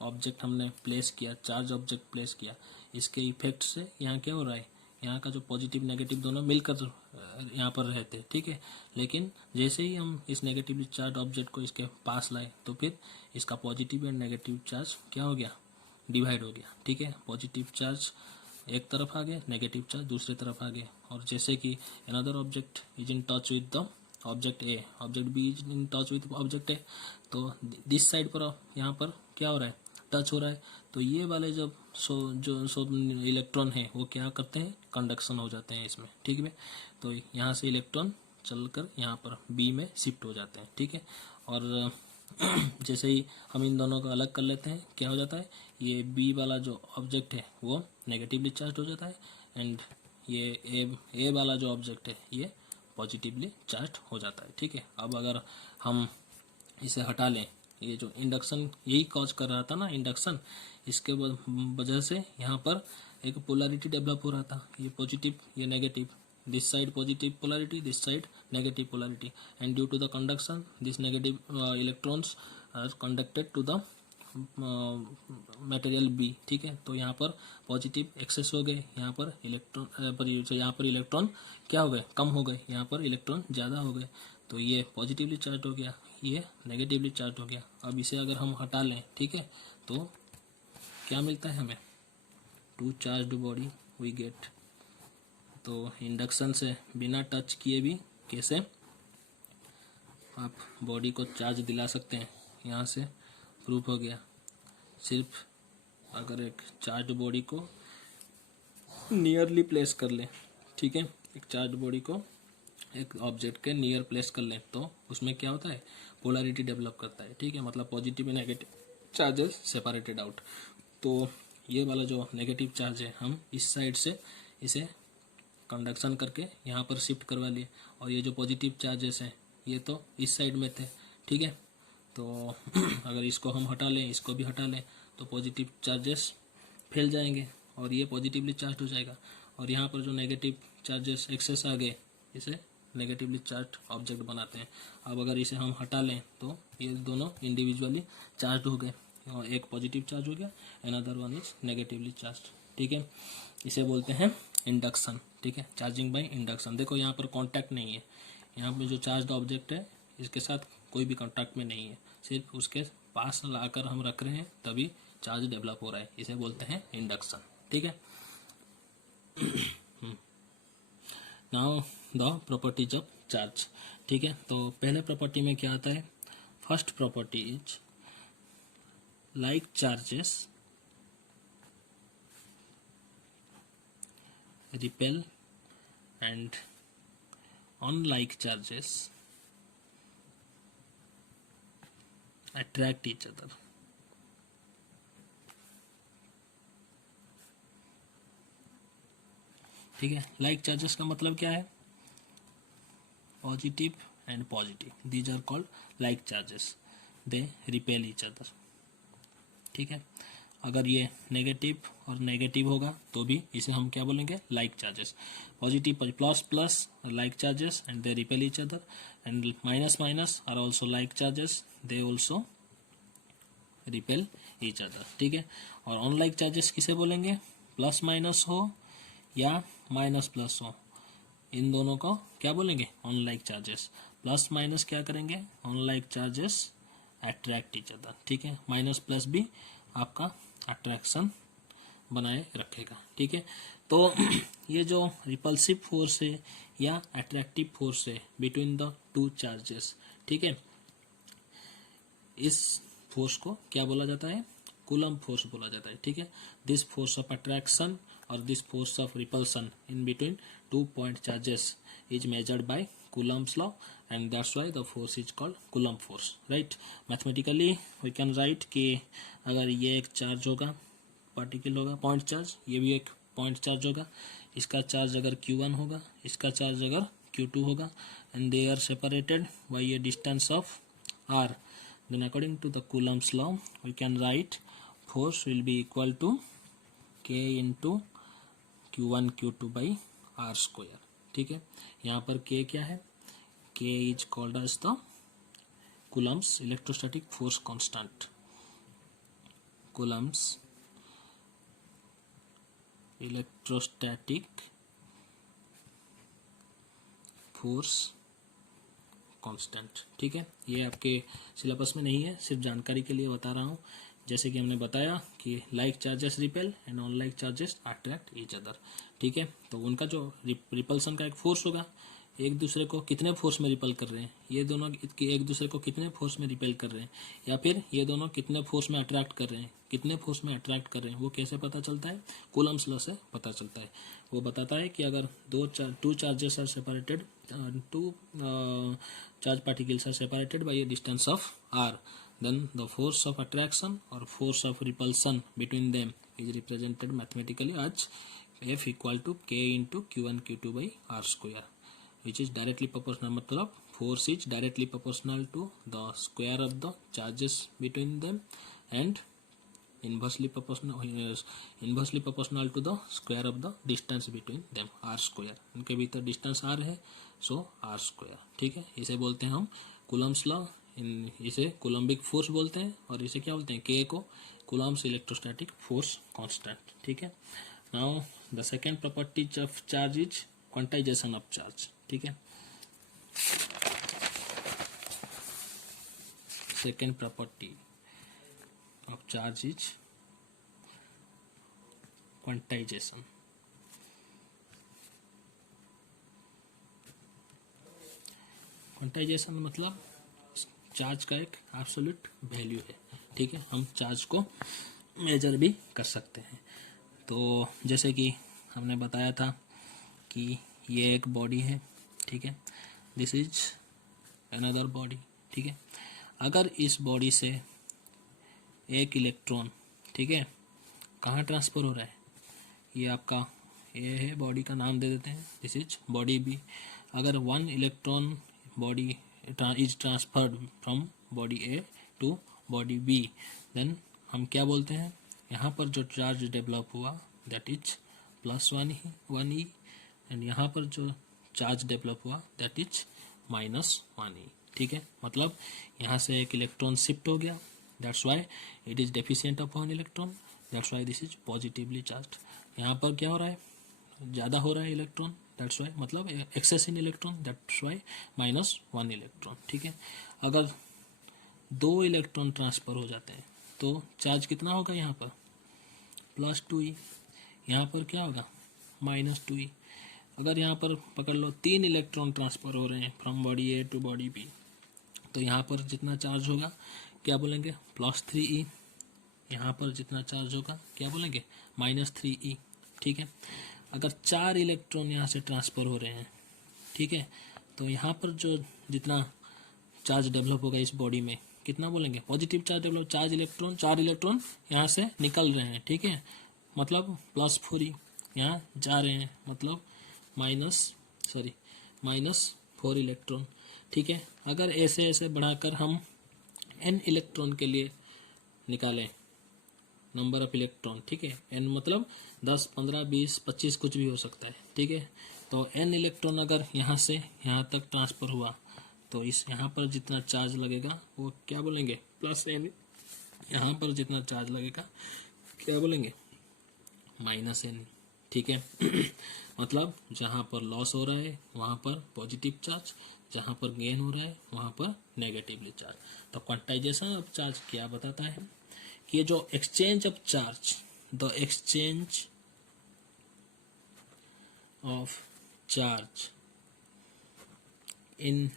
ऑब्जेक्ट हमने प्लेस किया, चार्ज ऑब्जेक्ट प्लेस किया, इसके इफेक्ट से यहाँ क्या हो रहा है, यहाँ का जो पॉजिटिव नेगेटिव दोनों मिलकर यहाँ पर रहते हैं, ठीक है। लेकिन जैसे ही हम इस नेगेटिवली चार्ज ऑब्जेक्ट को इसके पास लाए तो फिर इसका पॉजिटिव एंड नेगेटिव चार्ज क्या हो गया, डिवाइड हो गया, ठीक है। पॉजिटिव चार्ज एक तरफ आ गया, नेगेटिव चार्ज दूसरी तरफ आ गया, और जैसे कि another object is in touch with the object A, object B is in touch with object A, तो दिस साइड पर यहाँ पर क्या हो रहा है, टच हो रहा है, तो ये वाले जब जो इलेक्ट्रॉन है वो क्या करते हैं, कंडक्शन हो जाते हैं इसमें, ठीक है। तो यहाँ से इलेक्ट्रॉन चलकर यहाँ पर बी में शिफ्ट हो जाते हैं, ठीक है। और जैसे ही हम इन दोनों को अलग कर लेते हैं क्या हो जाता है, ये बी वाला जो ऑब्जेक्ट है वो नेगेटिवली चार्ज हो जाता है, एंड ये ए वाला जो ऑब्जेक्ट है ये पॉजिटिवली चार्ज हो जाता है, ठीक है। अब अगर हम इसे हटा लें, ये जो इंडक्शन यही कॉज कर रहा था ना, इंडक्शन, इसके वजह से यहाँ पर एक पोलैरिटी डेवलप हो रहा था, ये पॉजिटिव ये negative, this side positive polarity, this side negative polarity, and due to the conduction this negative electrons are conducted to the material B, ठीक है। तो यहाँ पर पॉजिटिव एक्सेस हो गए, यहाँ पर इलेक्ट्रॉन क्या हो गए, कम हो गए, यहाँ पर इलेक्ट्रॉन ज़्यादा हो गए, तो ये पॉजिटिवली चार्ज हो गया, ये नेगेटिवली चार्ज हो गया। अब इसे अगर हम हटा लें, ठीक है, तो क्या मिलता है हमें, two charged body we get. तो इंडक्शन से बिना टच किए भी कैसे आप बॉडी को चार्ज दिला सकते हैं, यहाँ से प्रूफ हो गया। सिर्फ अगर एक चार्ज बॉडी को नियरली प्लेस कर लें, ठीक है, एक चार्ज बॉडी को एक ऑब्जेक्ट के नियर प्लेस कर लें तो उसमें क्या होता है, पोलैरिटी डेवलप करता है, ठीक है, मतलब positive and negative charges separated out. तो ये वाला जो नेगेटिव चार्ज है हम इस साइड से इसे कंडक्शन करके यहाँ पर शिफ्ट करवा लिए, और ये जो पॉजिटिव चार्जेस हैं ये तो इस साइड में थे, ठीक है। तो अगर इसको हम हटा लें, इसको भी हटा लें, तो पॉजिटिव चार्जेस फैल जाएंगे और ये पॉजिटिवली चार्ज हो जाएगा, और यहाँ पर जो नेगेटिव चार्जेस एक्सेस आ गए इसे नेगेटिवली चार्ज ऑब्जेक्ट बनाते हैं। अब अगर इसे हम हटा लें तो ये दोनों इंडिविजुअली चार्ज हो गए, और एक पॉजिटिव चार्ज हो गया, another one is negatively charge, ठीक है। इसे बोलते हैं इंडक्शन, ठीक है, चार्जिंग बाय इंडक्शन। देखो यहाँ पर कॉन्टैक्ट नहीं है, यहाँ पर जो चार्ज ऑब्जेक्ट है इसके साथ कोई भी कॉन्टैक्ट में नहीं है, सिर्फ उसके पास लाकर हम रख रहे हैं तभी चार्ज डेवलप हो रहा है, इसे बोलते हैं इंडक्शन, ठीक है। Now the properties of charge, ठीक है। तो पहले प्रॉपर्टी में क्या आता है, first property is like charges repel and unlike charges attract each other, ठीक है। लाइक चार्जेस का मतलब क्या है, positive and positive, these are called like charges, they repel each other, ठीक है। अगर ये नेगेटिव और नेगेटिव होगा तो भी इसे हम क्या बोलेंगे, like charges. Positive plus plus like charges and they repel each other, and minus minus are also like charges, they also repel each other, ठीक है। और अनलाइक चार्जेस किसे बोलेंगे, प्लस माइनस हो या माइनस प्लस हो, इन दोनों को क्या बोलेंगे, अनलाइक चार्जेस। प्लस माइनस क्या करेंगे, unlike charges attract each other, ठीक है। माइनस प्लस भी आपका अट्रैक्शन बनाए रखेगा, ठीक है। तो ये जो रिपल्सिव फोर्स है या अट्रैक्टिव फोर्स है बिटवीन द टू चार्जेस, ठीक है, इस फोर्स को क्या बोला जाता है, कूलम्ब फोर्स बोला जाता है, ठीक है। दिस फोर्स ऑफ अट्रैक्शन और this force of repulsion in between two point charges is measured by Coulomb's law, and that's why the force is called Coulomb force, right? Mathematically we can write कि अगर ये एक charge होगा, particle होगा point charge, ये भी एक point charge होगा, इसका चार्ज अगर Q1 होगा, इसका चार्ज अगर Q2 होगा, and they are separated by a distance of r, then according to the Coulomb's law we can write force will be equal to K into Q1 Q2 by r square, ठीक है। यहाँ पर K क्या है, K is called as the Coulomb's electrostatic force constant, Coulomb's electrostatic force constant, ठीक है। ये आपके सिलेबस में नहीं है, सिर्फ जानकारी के लिए बता रहा हूँ। जैसे कि हमने बताया कि like charges repel and non like charges attract each other, ठीक है। तो उनका जो रिपल्सन का एक फोर्स होगा एक दूसरे को कितने फोर्स में रिपेल कर रहे हैं, ये दोनों एक दूसरे को कितने फोर्स में रिपेल कर रहे हैं, या फिर ये दोनों कितने फोर्स में अट्रैक्ट कर रहे हैं, कितने फोर्स में अट्रैक्ट कर रहे हैं, वो कैसे पता चलता है, कूलम्स लॉ से पता चलता है। वो बताता है कि अगर two charges are separated, two charge particles are separated by a distance of r, then the force of attraction or force of repulsion between them is represented mathematically as F equal to K into Q1 Q2 by R square, which is directly proportional, मतलब force is directly proportional to the square of the charges between them and inversely proportional to the square of the distance between them, R square। उनके भीतर distance R है, सो R square। ठीक है, इसे बोलते हैं हम कूलम्स लॉ, इसे कूलम्बिक फोर्स बोलते हैं, और इसे क्या बोलते हैं, K को कूलम्स इलेक्ट्रोस्टैटिक फोर्स कांस्टेंट। ठीक है, now the second properties of charge is quantization of charge. ठीक है, second property of charge is quantization. Quantization मतलब चार्ज का एक एब्सोल्यूट वैल्यू है। ठीक है, हम चार्ज को मेजर भी कर सकते हैं। तो जैसे कि हमने बताया था कि ये एक बॉडी है, ठीक है, दिस इज अनदर बॉडी। ठीक है, अगर इस बॉडी से एक इलेक्ट्रॉन, ठीक है, कहाँ ट्रांसफर हो रहा है, ये आपका ये है, बॉडी का नाम दे देते हैं, दिस इज बॉडी बी। अगर one electron body is transferred from body A to body B, then हम क्या बोलते हैं, यहाँ पर जो चार्ज डेवलप हुआ दैट इज +1 ई, एंड यहाँ पर जो चार्ज डेवलप हुआ दैट इज -1 ई। ठीक है, मतलब यहाँ से एक इलेक्ट्रॉन शिफ्ट हो गया, that's why it is deficient of one electron, that's why this is positively charged. यहाँ पर क्या हो रहा है, ज़्यादा हो रहा है इलेक्ट्रॉन, दैट्स वाई, मतलब excess in electron, that's why -1 electron. ठीक है, अगर 2 इलेक्ट्रॉन ट्रांसफर हो जाते हैं तो चार्ज कितना होगा, यहाँ पर +2 ई, यहाँ पर क्या होगा -2 ई। अगर यहाँ पर पकड़ लो 3 इलेक्ट्रॉन ट्रांसफर हो रहे हैं from body A to body B, तो यहाँ पर जितना चार्ज होगा क्या बोलेंगे, +3 ई। यहाँ पर जितना चार्ज होगा क्या बोलेंगे, -3 ई। ठीक है, अगर 4 इलेक्ट्रॉन यहाँ से ट्रांसफर हो रहे हैं, ठीक है, तो यहाँ पर जो जितना चार्ज डेवलप होगा इस बॉडी में कितना बोलेंगे, पॉजिटिव चार्ज डेवलप, 4 इलेक्ट्रॉन यहाँ से निकल रहे हैं। ठीक है, मतलब +4 ई, यहाँ जा रहे हैं, मतलब -4 इलेक्ट्रॉन। ठीक है, अगर ऐसे ऐसे बढ़ाकर हम n इलेक्ट्रॉन के लिए निकालें नंबर ऑफ इलेक्ट्रॉन, ठीक है, n मतलब 10, 15, 20, 25 कुछ भी हो सकता है। ठीक है, तो n इलेक्ट्रॉन अगर यहाँ से यहाँ तक ट्रांसफर हुआ तो इस यहाँ पर जितना चार्ज लगेगा वो क्या बोलेंगे, +n। यहाँ पर जितना चार्ज लगेगा क्या बोलेंगे, -n। ठीक है, मतलब जहाँ पर लॉस हो रहा है वहाँ पर पॉजिटिव चार्ज, जहाँ पर गेन हो रहा है वहाँ पर नेगेटिवली चार्ज। तो क्वांटाइजेशन ऑफ चार्ज क्या बताता है कि ये जो exchange of charge, the exchange of charge in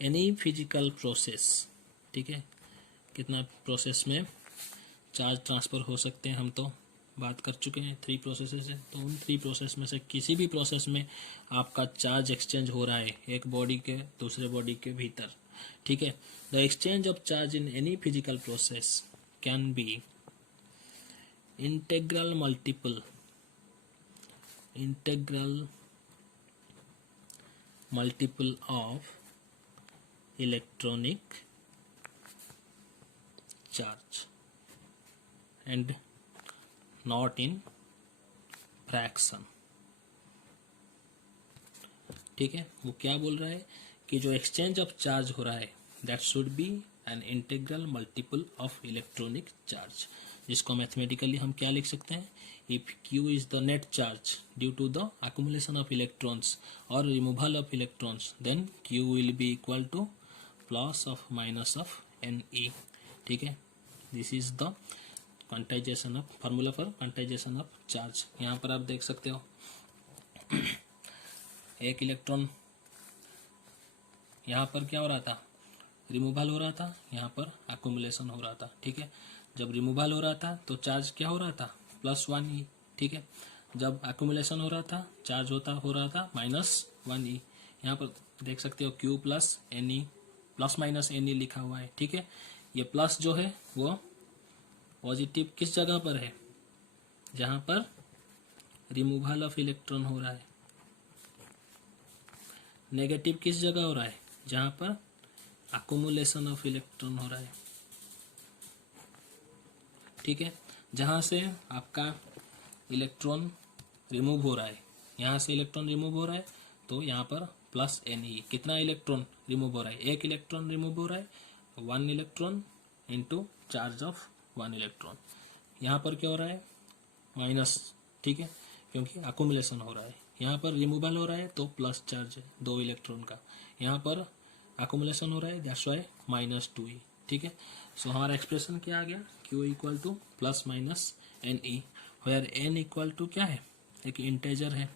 any physical process, ठीक है, कितना प्रोसेस में चार्ज ट्रांसफ़र हो सकते हैं हम तो बात कर चुके हैं, 3 प्रोसेसेस है, तो उन 3 प्रोसेस में से किसी भी प्रोसेस में आपका चार्ज एक्सचेंज हो रहा है एक बॉडी के दूसरे बॉडी के भीतर। ठीक है, the exchange of charge in any physical process can be integral multiple of electronic charge and not in fraction. ठीक है, वो क्या बोल रहा है कि जो एक्सचेंज ऑफ चार्ज हो रहा है that should be an integral multiple of electronic charge, जिसको मैथमेटिकली हम क्या लिख सकते हैं, if Q is the net charge due to the accumulation of electrons और removal of electrons, then Q will be equal to plus of minus of Ne। ठीक है, this is the quantization of formula for quantization of charge. यहाँ पर आप देख सकते हो एक इलेक्ट्रॉन यहाँ पर क्या हो रहा था, रिमूवल हो रहा था, यहाँ पर अकोमुलेशन हो रहा था। ठीक है, जब रिमूवल हो रहा था तो चार्ज क्या हो रहा था, +1e। ठीक है, जब अकोमुलेशन हो रहा था चार्ज हो रहा था -1e। यहाँ पर देख सकते हो Q plus NE, plus minus NE लिखा हुआ है। ठीक है, ये प्लस जो है वो पॉजिटिव किस जगह पर है, जहां पर रिमूवल ऑफ इलेक्ट्रॉन हो रहा है। नेगेटिव किस जगह हो रहा है, जहां पर अकोमुलेशन ऑफ इलेक्ट्रॉन हो रहा है। ठीक है, जहां से आपका इलेक्ट्रॉन रिमूव हो रहा है, यहाँ से इलेक्ट्रॉन रिमूव हो रहा है तो यहाँ पर +NE। कितना इलेक्ट्रॉन रिमूव हो रहा है, एक इलेक्ट्रॉन रिमूव हो रहा है, 1 electron into charge of 1 electron. यहाँ पर क्या हो रहा है, माइनस। ठीक है, क्योंकि अकोमुलेशन हो रहा है। यहाँ पर रिमूवल हो रहा है तो प्लस चार्ज है 2 इलेक्ट्रॉन का, यहाँ पर अकोमुलेशन हो रहा है, दैट्स वाई -2e। ठीक है, सो हमारा एक्सप्रेशन क्या आ गया, Q equal to +-NE, where N equal to क्या है, एक इंटेजर है।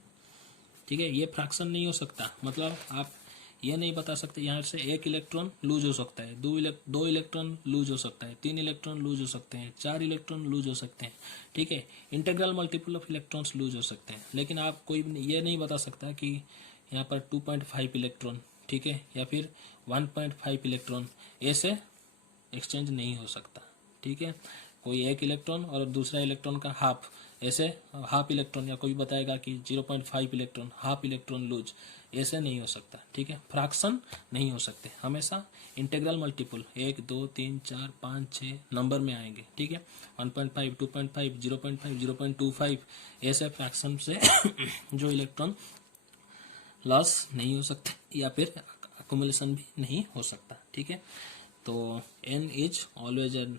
ठीक है, ये फ्रैक्शन नहीं हो सकता, मतलब आप ये नहीं बता सकते यहाँ से 1 इलेक्ट्रॉन लूज हो सकता है, 2 इलेक्ट्रॉन लूज हो सकता है, 3 इलेक्ट्रॉन लूज हो सकते हैं, 4 इलेक्ट्रॉन लूज हो सकते हैं। ठीक है, integral multiple of electrons loose हो सकते हैं, लेकिन आप कोई ये नहीं बता सकता कि यहाँ पर 2.5 इलेक्ट्रॉन, ठीक है, या फिर 1.5 इलेक्ट्रॉन ऐसे एक्सचेंज नहीं हो सकता। ठीक है, कोई एक इलेक्ट्रॉन और दूसरा इलेक्ट्रॉन का हाफ, ऐसे हाफ इलेक्ट्रॉन, या कोई बताएगा कि 0.5 इलेक्ट्रॉन, हाफ इलेक्ट्रॉन लूज, ऐसे नहीं हो सकता। ठीक है, फ्रैक्शन नहीं हो सकते, हमेशा इंटीग्रल मल्टीपल 1 2 3 4 5 6 नंबर में आएंगे। ठीक है, 1.5 2.5 0.5 0.25 ऐसे फ्रैक्शन से जो इलेक्ट्रॉन लॉस नहीं हो सकते या फिर अकोमुलेशन भी नहीं हो सकता। ठीक है, तो n is always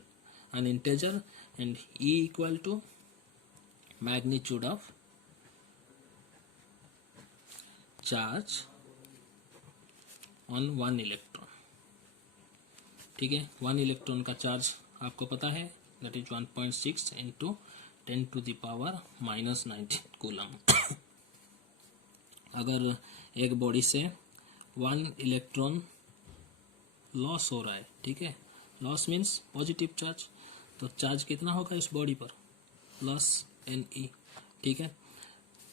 an integer and E equal to magnitude of charge on 1 electron। ठीक है, 1 इलेक्ट्रॉन का चार्ज आपको पता है, दैट इज 1.6 इंटू 10⁻⁻19 कूलम। अगर एक बॉडी से 1 इलेक्ट्रॉन लॉस हो रहा है, ठीक है, लॉस मीन्स पॉजिटिव चार्ज, तो चार्ज कितना होगा इस बॉडी पर, +NE। ठीक है,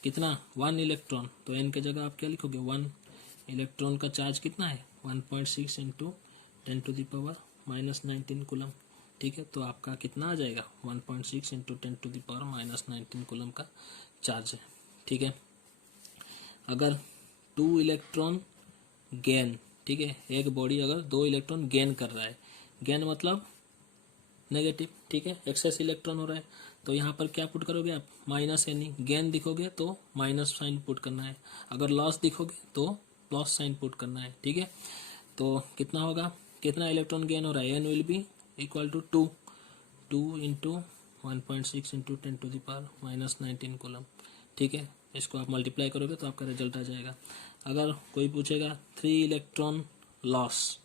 कितना, 1 इलेक्ट्रॉन, तो n के जगह आप क्या लिखोगे, 1 इलेक्ट्रॉन का चार्ज कितना है, 1.6 इंटू 10⁻⁻19 कूलम। ठीक है, तो आपका कितना आ जाएगा, 1.6 इंटू 10⁻⁻19 कूलम का चार्ज है। ठीक है, अगर 2 इलेक्ट्रॉन गेन, ठीक है, एक बॉडी अगर 2 इलेक्ट्रॉन गेन कर रहा है, गेन मतलब नेगेटिव। ठीक है, एक्सेस इलेक्ट्रॉन हो रहा है, तो यहाँ पर क्या पुट करोगे आप, -NE। गेन दिखोगे तो माइनस साइन पुट करना है, अगर लॉस दिखोगे तो प्लस साइन पुट करना है। ठीक है, तो कितना होगा, कितना इलेक्ट्रॉन गेन हो रहा है, N will be equal to 2 into 1.6 into 10⁻⁻19 coulomb. ठीक है, इसको आप मल्टीप्लाई करोगे तो आपका रिजल्ट आ जाएगा। अगर कोई पूछेगा 3 इलेक्ट्रॉन लॉस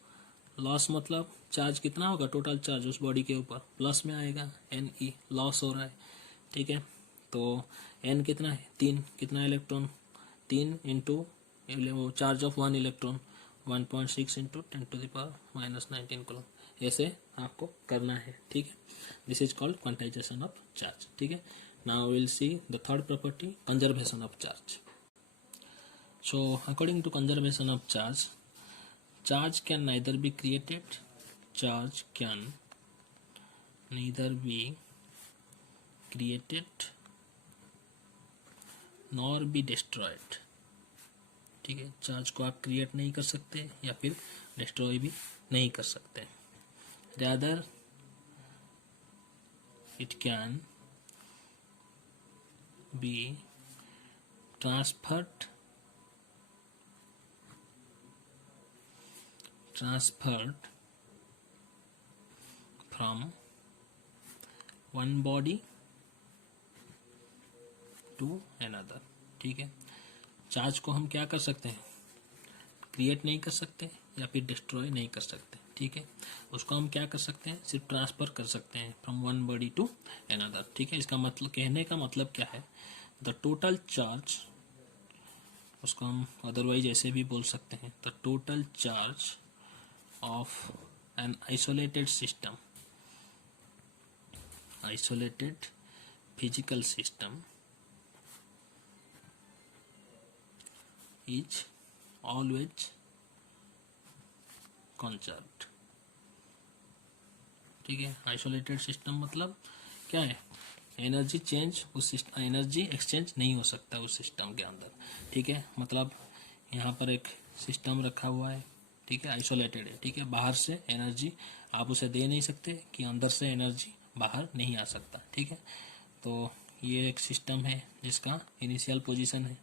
मतलब चार्ज कितना होगा, टोटल चार्ज उस बॉडी के ऊपर प्लस में आएगा, NE लॉस हो रहा है। ठीक है, तो N कितना है, 3, कितना इलेक्ट्रॉन, 3 into charge of 1 electron 1.6 into 10⁻⁻19 coulomb, ऐसे आपको करना है। ठीक है, this is called quantization of charge. ठीक है, now will see the third property, conservation of charge. So according to conservation of charge, charge can neither be created nor be destroyed। ठीक है, चार्ज को आप क्रिएट नहीं कर सकते या फिर डिस्ट्रॉय भी नहीं कर सकते, rather it can be transferred from one body to another। ठीक है, चार्ज को हम क्या कर सकते हैं, क्रिएट नहीं कर सकते या फिर डिस्ट्रॉय नहीं कर सकते। ठीक है, उसको हम क्या कर सकते हैं, सिर्फ ट्रांसफर कर सकते हैं from one body to another. ठीक है, इसका मतलब, कहने का मतलब क्या है, द टोटल चार्ज उसको हम अदरवाइज ऐसे भी बोल सकते हैं, the total charge of an isolated system, isolated physical system is always conserved। ठीक है, आइसोलेटेड सिस्टम मतलब क्या है, एनर्जी चेंज उस सिस्टम, एनर्जी एक्सचेंज नहीं हो सकता उस सिस्टम के अंदर। ठीक है, मतलब यहाँ पर एक सिस्टम रखा हुआ है, ठीक है, आइसोलेटेड है, ठीक है, बाहर से एनर्जी आप उसे दे नहीं सकते कि अंदर से एनर्जी बाहर नहीं आ सकता। ठीक है, तो ये एक सिस्टम है जिसका इनिशियल पोजीशन है।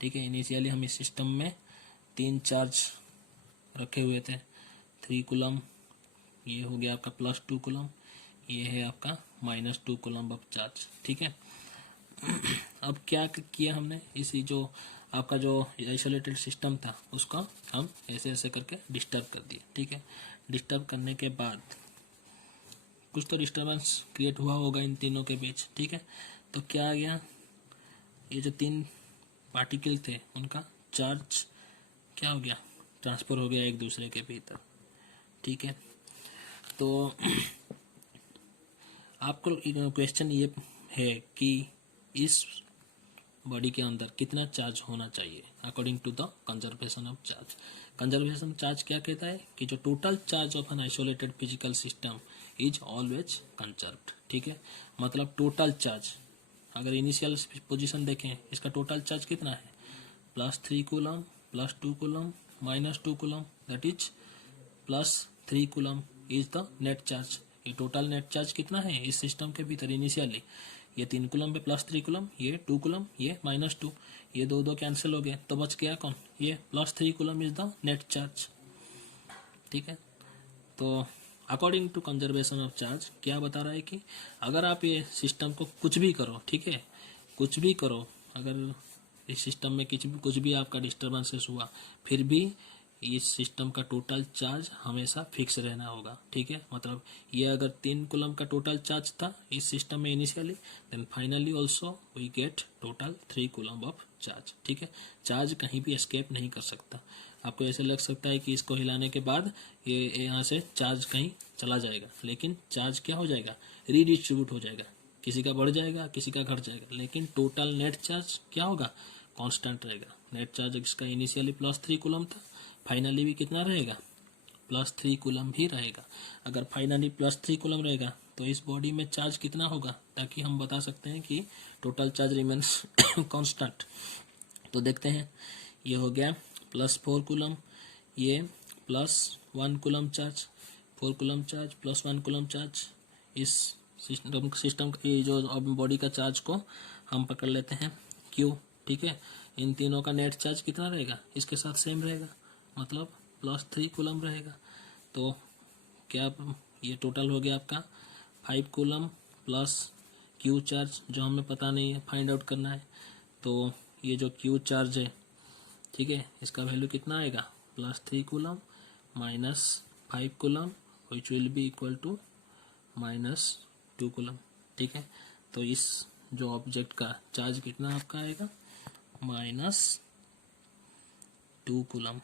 ठीक है, इनिशियली हम इस सिस्टम में 3 चार्ज रखे हुए थे, 3 कूलम, ये हो गया आपका +2 कूलम, ये है आपका -2 कूलम ऑफ चार्ज। ठीक है, अब क्या किया हमने, इसी जो आपका जो आइसोलेटेड सिस्टम था उसका हम ऐसे ऐसे करके डिस्टर्ब कर दिए। ठीक है, डिस्टर्ब करने के बाद कुछ तो डिस्टर्बेंस क्रिएट हुआ होगा इन तीनों के बीच। ठीक है, तो क्या आ गया, ये जो 3 पार्टिकल थे उनका चार्ज क्या हो गया, ट्रांसफर हो गया एक दूसरे के भीतर। ठीक है, तो आपको क्वेश्चन ये है कि इस बॉडी के अंदर कितना चार्ज होना चाहिए according to the conservation of charge. Conservation charge क्या कहता है कि जो total charge of an isolated physical system is always conserved. ठीक है, मतलब टोटल चार्ज, अगर इनिशियल पोजीशन देखें इसका टोटल चार्ज कितना है, +3 coulomb, +2 coulomb, -2 coulomb, that is +3 coulomb is the net charge. ये टोटल नेट चार्ज कितना है इस सिस्टम के भीतर इनिशियली, ये 3 कूलम पे +3 कूलम, ये 2 कूलम, ये -2, ये 2 कैंसिल हो गए, तो बच गया कौन, ये +3 coulomb is the net charge. ठीक है, तो according to conservation of charge क्या बता रहा है कि अगर आप ये सिस्टम को कुछ भी करो, ठीक है, कुछ भी करो, अगर इस सिस्टम में कुछ भी आपका डिस्टर्बेंसेस हुआ, फिर भी इस सिस्टम का टोटल चार्ज हमेशा फिक्स रहना होगा। ठीक है, मतलब ये अगर 3 कूलम का टोटल चार्ज था इस सिस्टम में initially, then finally also we get total 3 coulomb of charge. ठीक है, चार्ज कहीं भी एस्केप नहीं कर सकता। आपको ऐसे लग सकता है कि इसको हिलाने के बाद ये यहाँ से चार्ज कहीं चला जाएगा, लेकिन चार्ज क्या हो जाएगा, रीडिस्ट्रीब्यूट हो जाएगा, किसी का बढ़ जाएगा किसी का घट जाएगा, लेकिन टोटल नेट चार्ज क्या होगा, कांस्टेंट रहेगा। नेट चार्ज इसका इनिशियली +3 कूलम था, फाइनली भी कितना रहेगा, +3 कूलम ही रहेगा। अगर फाइनली +3 कूलम रहेगा तो इस बॉडी में चार्ज कितना होगा, ताकि हम बता सकते हैं कि टोटल चार्ज रिमेन्स कांस्टेंट। तो देखते हैं, ये हो गया +4 कूलम, ये +1 coulomb charge, 4 coulomb charge +1 coulomb charge. इस सिस्टम की जो बॉडी का चार्ज को हम पकड़ लेते हैं Q। ठीक है, इन तीनों का नेट चार्ज कितना रहेगा, इसके साथ सेम रहेगा, मतलब +3 कूलम रहेगा। तो क्या ये टोटल हो गया आपका 5 कूलम प्लस Q चार्ज, जो हमें पता नहीं है, फाइंड आउट करना है। तो ये जो Q चार्ज है, ठीक है, इसका वैल्यू कितना आएगा, +3 coulomb -5 coulomb which will be equal to -2 coulomb. ठीक है, तो इस जो ऑब्जेक्ट का चार्ज कितना आपका आएगा, -2 कूलम।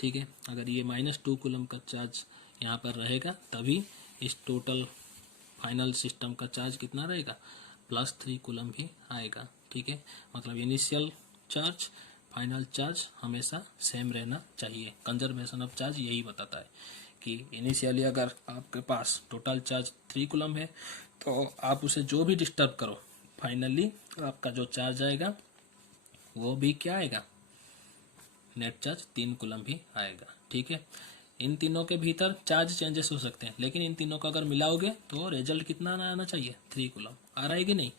ठीक है, अगर ये -2 कूलम का चार्ज यहाँ पर रहेगा तभी इस टोटल फाइनल सिस्टम का चार्ज कितना रहेगा, +3 कूलम ही आएगा। ठीक है, मतलब इनिशियल चार्ज फाइनल चार्ज हमेशा सेम रहना चाहिए। कंजर्वेशन ऑफ चार्ज यही बताता है कि इनिशियली अगर आपके पास टोटल चार्ज 3 कूलम है तो आप उसे जो भी डिस्टर्ब करो, फाइनली आपका जो चार्ज आएगा वो भी क्या आएगा, नेट चार्ज 3 कूलम भी आएगा। ठीक है, इन तीनों के भीतर चार्ज चेंजेस हो सकते हैं, लेकिन इन तीनों को अगर मिलाओगे तो रिजल्ट कितना आना चाहिए, 3 कूलम आ रहा है कि नहीं।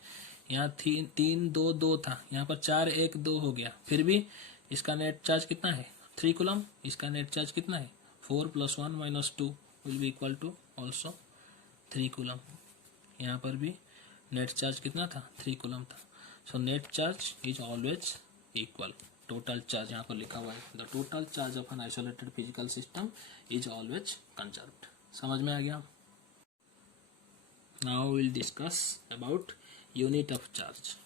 यहाँ 3 2 2 था, यहाँ पर 4 1 2 हो गया, फिर भी इसका नेट चार्ज कितना है, 3 कूलम। इसका नेट चार्ज कितना है, 4 + 1 - 2 will be equal to also 3 coulomb. यहाँ पर भी नेट चार्ज कितना था, 3 कूलम था। So net charge is always equal, total charge यहाँ पर लिखा हुआ है, the total charge of an isolated physical system is always conserved. समझ में आ गया। Now will discuss about unit of charge.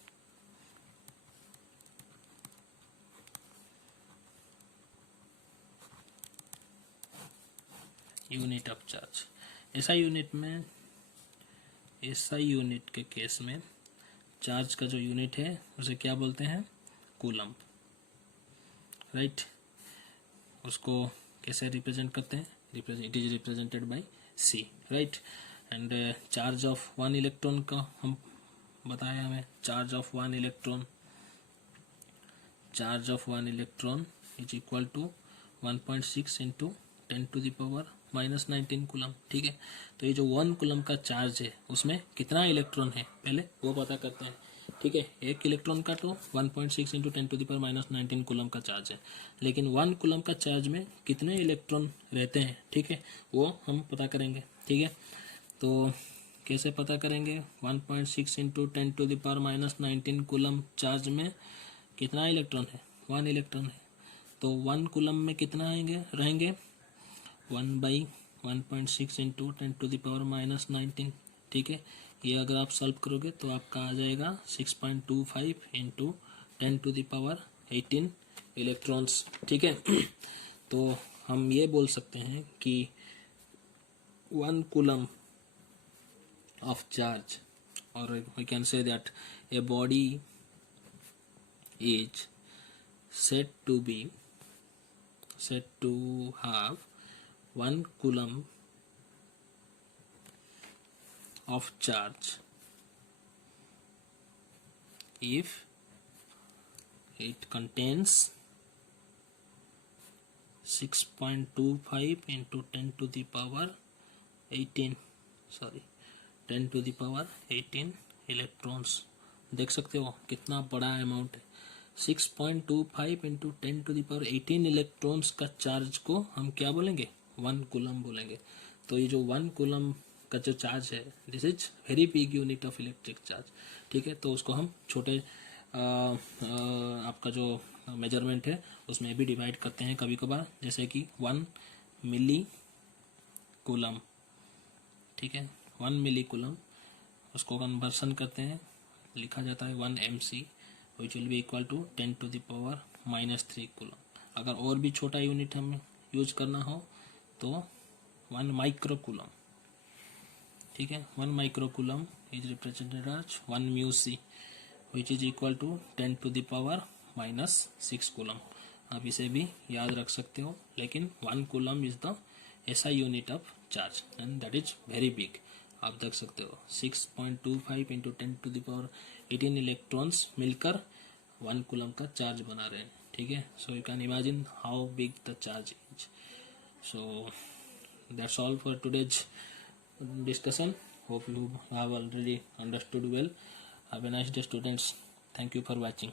Unit of charge. SI unit के case में चार्ज का जो यूनिट है उसे क्या बोलते हैं, कूलम, राइट। उसको कैसे रिप्रेजेंट करते हैं, it is represented by C, right. And charge of 1 electron का हम बताया हमें, charge of one electron is equal to 1.6 into 10⁻⁻19 coulomb, ठीक है। तो ये जो 1 कूलम का चार्ज है उसमें कितना इलेक्ट्रॉन है पहले वो पता करते हैं, ठीक है। एक इलेक्ट्रॉन का तो 1.6 इंटू 10⁻⁻19 कूलम का चार्ज है, लेकिन 1 कूलम का चार्ज में कितने इलेक्ट्रॉन रहते हैं, ठीक है, वो हम पता करेंगे, ठीक है। तो कैसे पता करेंगे, 1.6 इंटू 10⁻⁻19 कूलम चार्ज में कितना इलेक्ट्रॉन है, 1 इलेक्ट्रॉन है। तो 1 कूलम में कितना रहेंगे 1/1.6 इंटू 10⁻⁻19, ठीक है। ये अगर आप सॉल्व करोगे तो आपका आ जाएगा 6.25 इंटू 10⁻18 इलेक्ट्रॉन्स, ठीक है। तो हम ये बोल सकते हैं कि 1 coulomb of charge, or we can say that a body is said to have 1 coulomb of charge if it contains 6.25 into 10⁻18 electrons. देख सकते हो कितना बड़ा अमाउंट है, 6.25 इंटू 10⁻18 इलेक्ट्रॉन्स का चार्ज को हम क्या बोलेंगे, 1 कूलम बोलेंगे। तो ये जो 1 कूलम का जो चार्ज है, this is very big unit of electric charge, ठीक है। तो उसको हम छोटे आपका जो मेजरमेंट है उसमें भी डिवाइड करते हैं कभी कभार, जैसे कि 1 मिली कूलम, ठीक है, 1 मिली कूलम, उसको कन्वर्सन करते हैं, लिखा जाता है 1 mc which will be equal to 10⁻³ coulomb. अगर और भी छोटा यूनिट हमें यूज करना हो तो 1 माइक्रो कूलम, ठीक है। 1 micro coulomb is represented as 1 μc which is equal to 10⁻⁻6 coulomb. आप इसे भी याद रख सकते हो, लेकिन 1 coulomb is the SI unit of charge and that is very big. आप देख सकते हो 6.25 इंटू 10⁻18 इलेक्ट्रॉन्स मिलकर 1 कूलम का चार्ज बना रहे हैं, ठीक है। So you can imagine how big the charge is. So that's all for today's discussion. Hope you have already understood well. Have a nice day, students. Thank you for watching.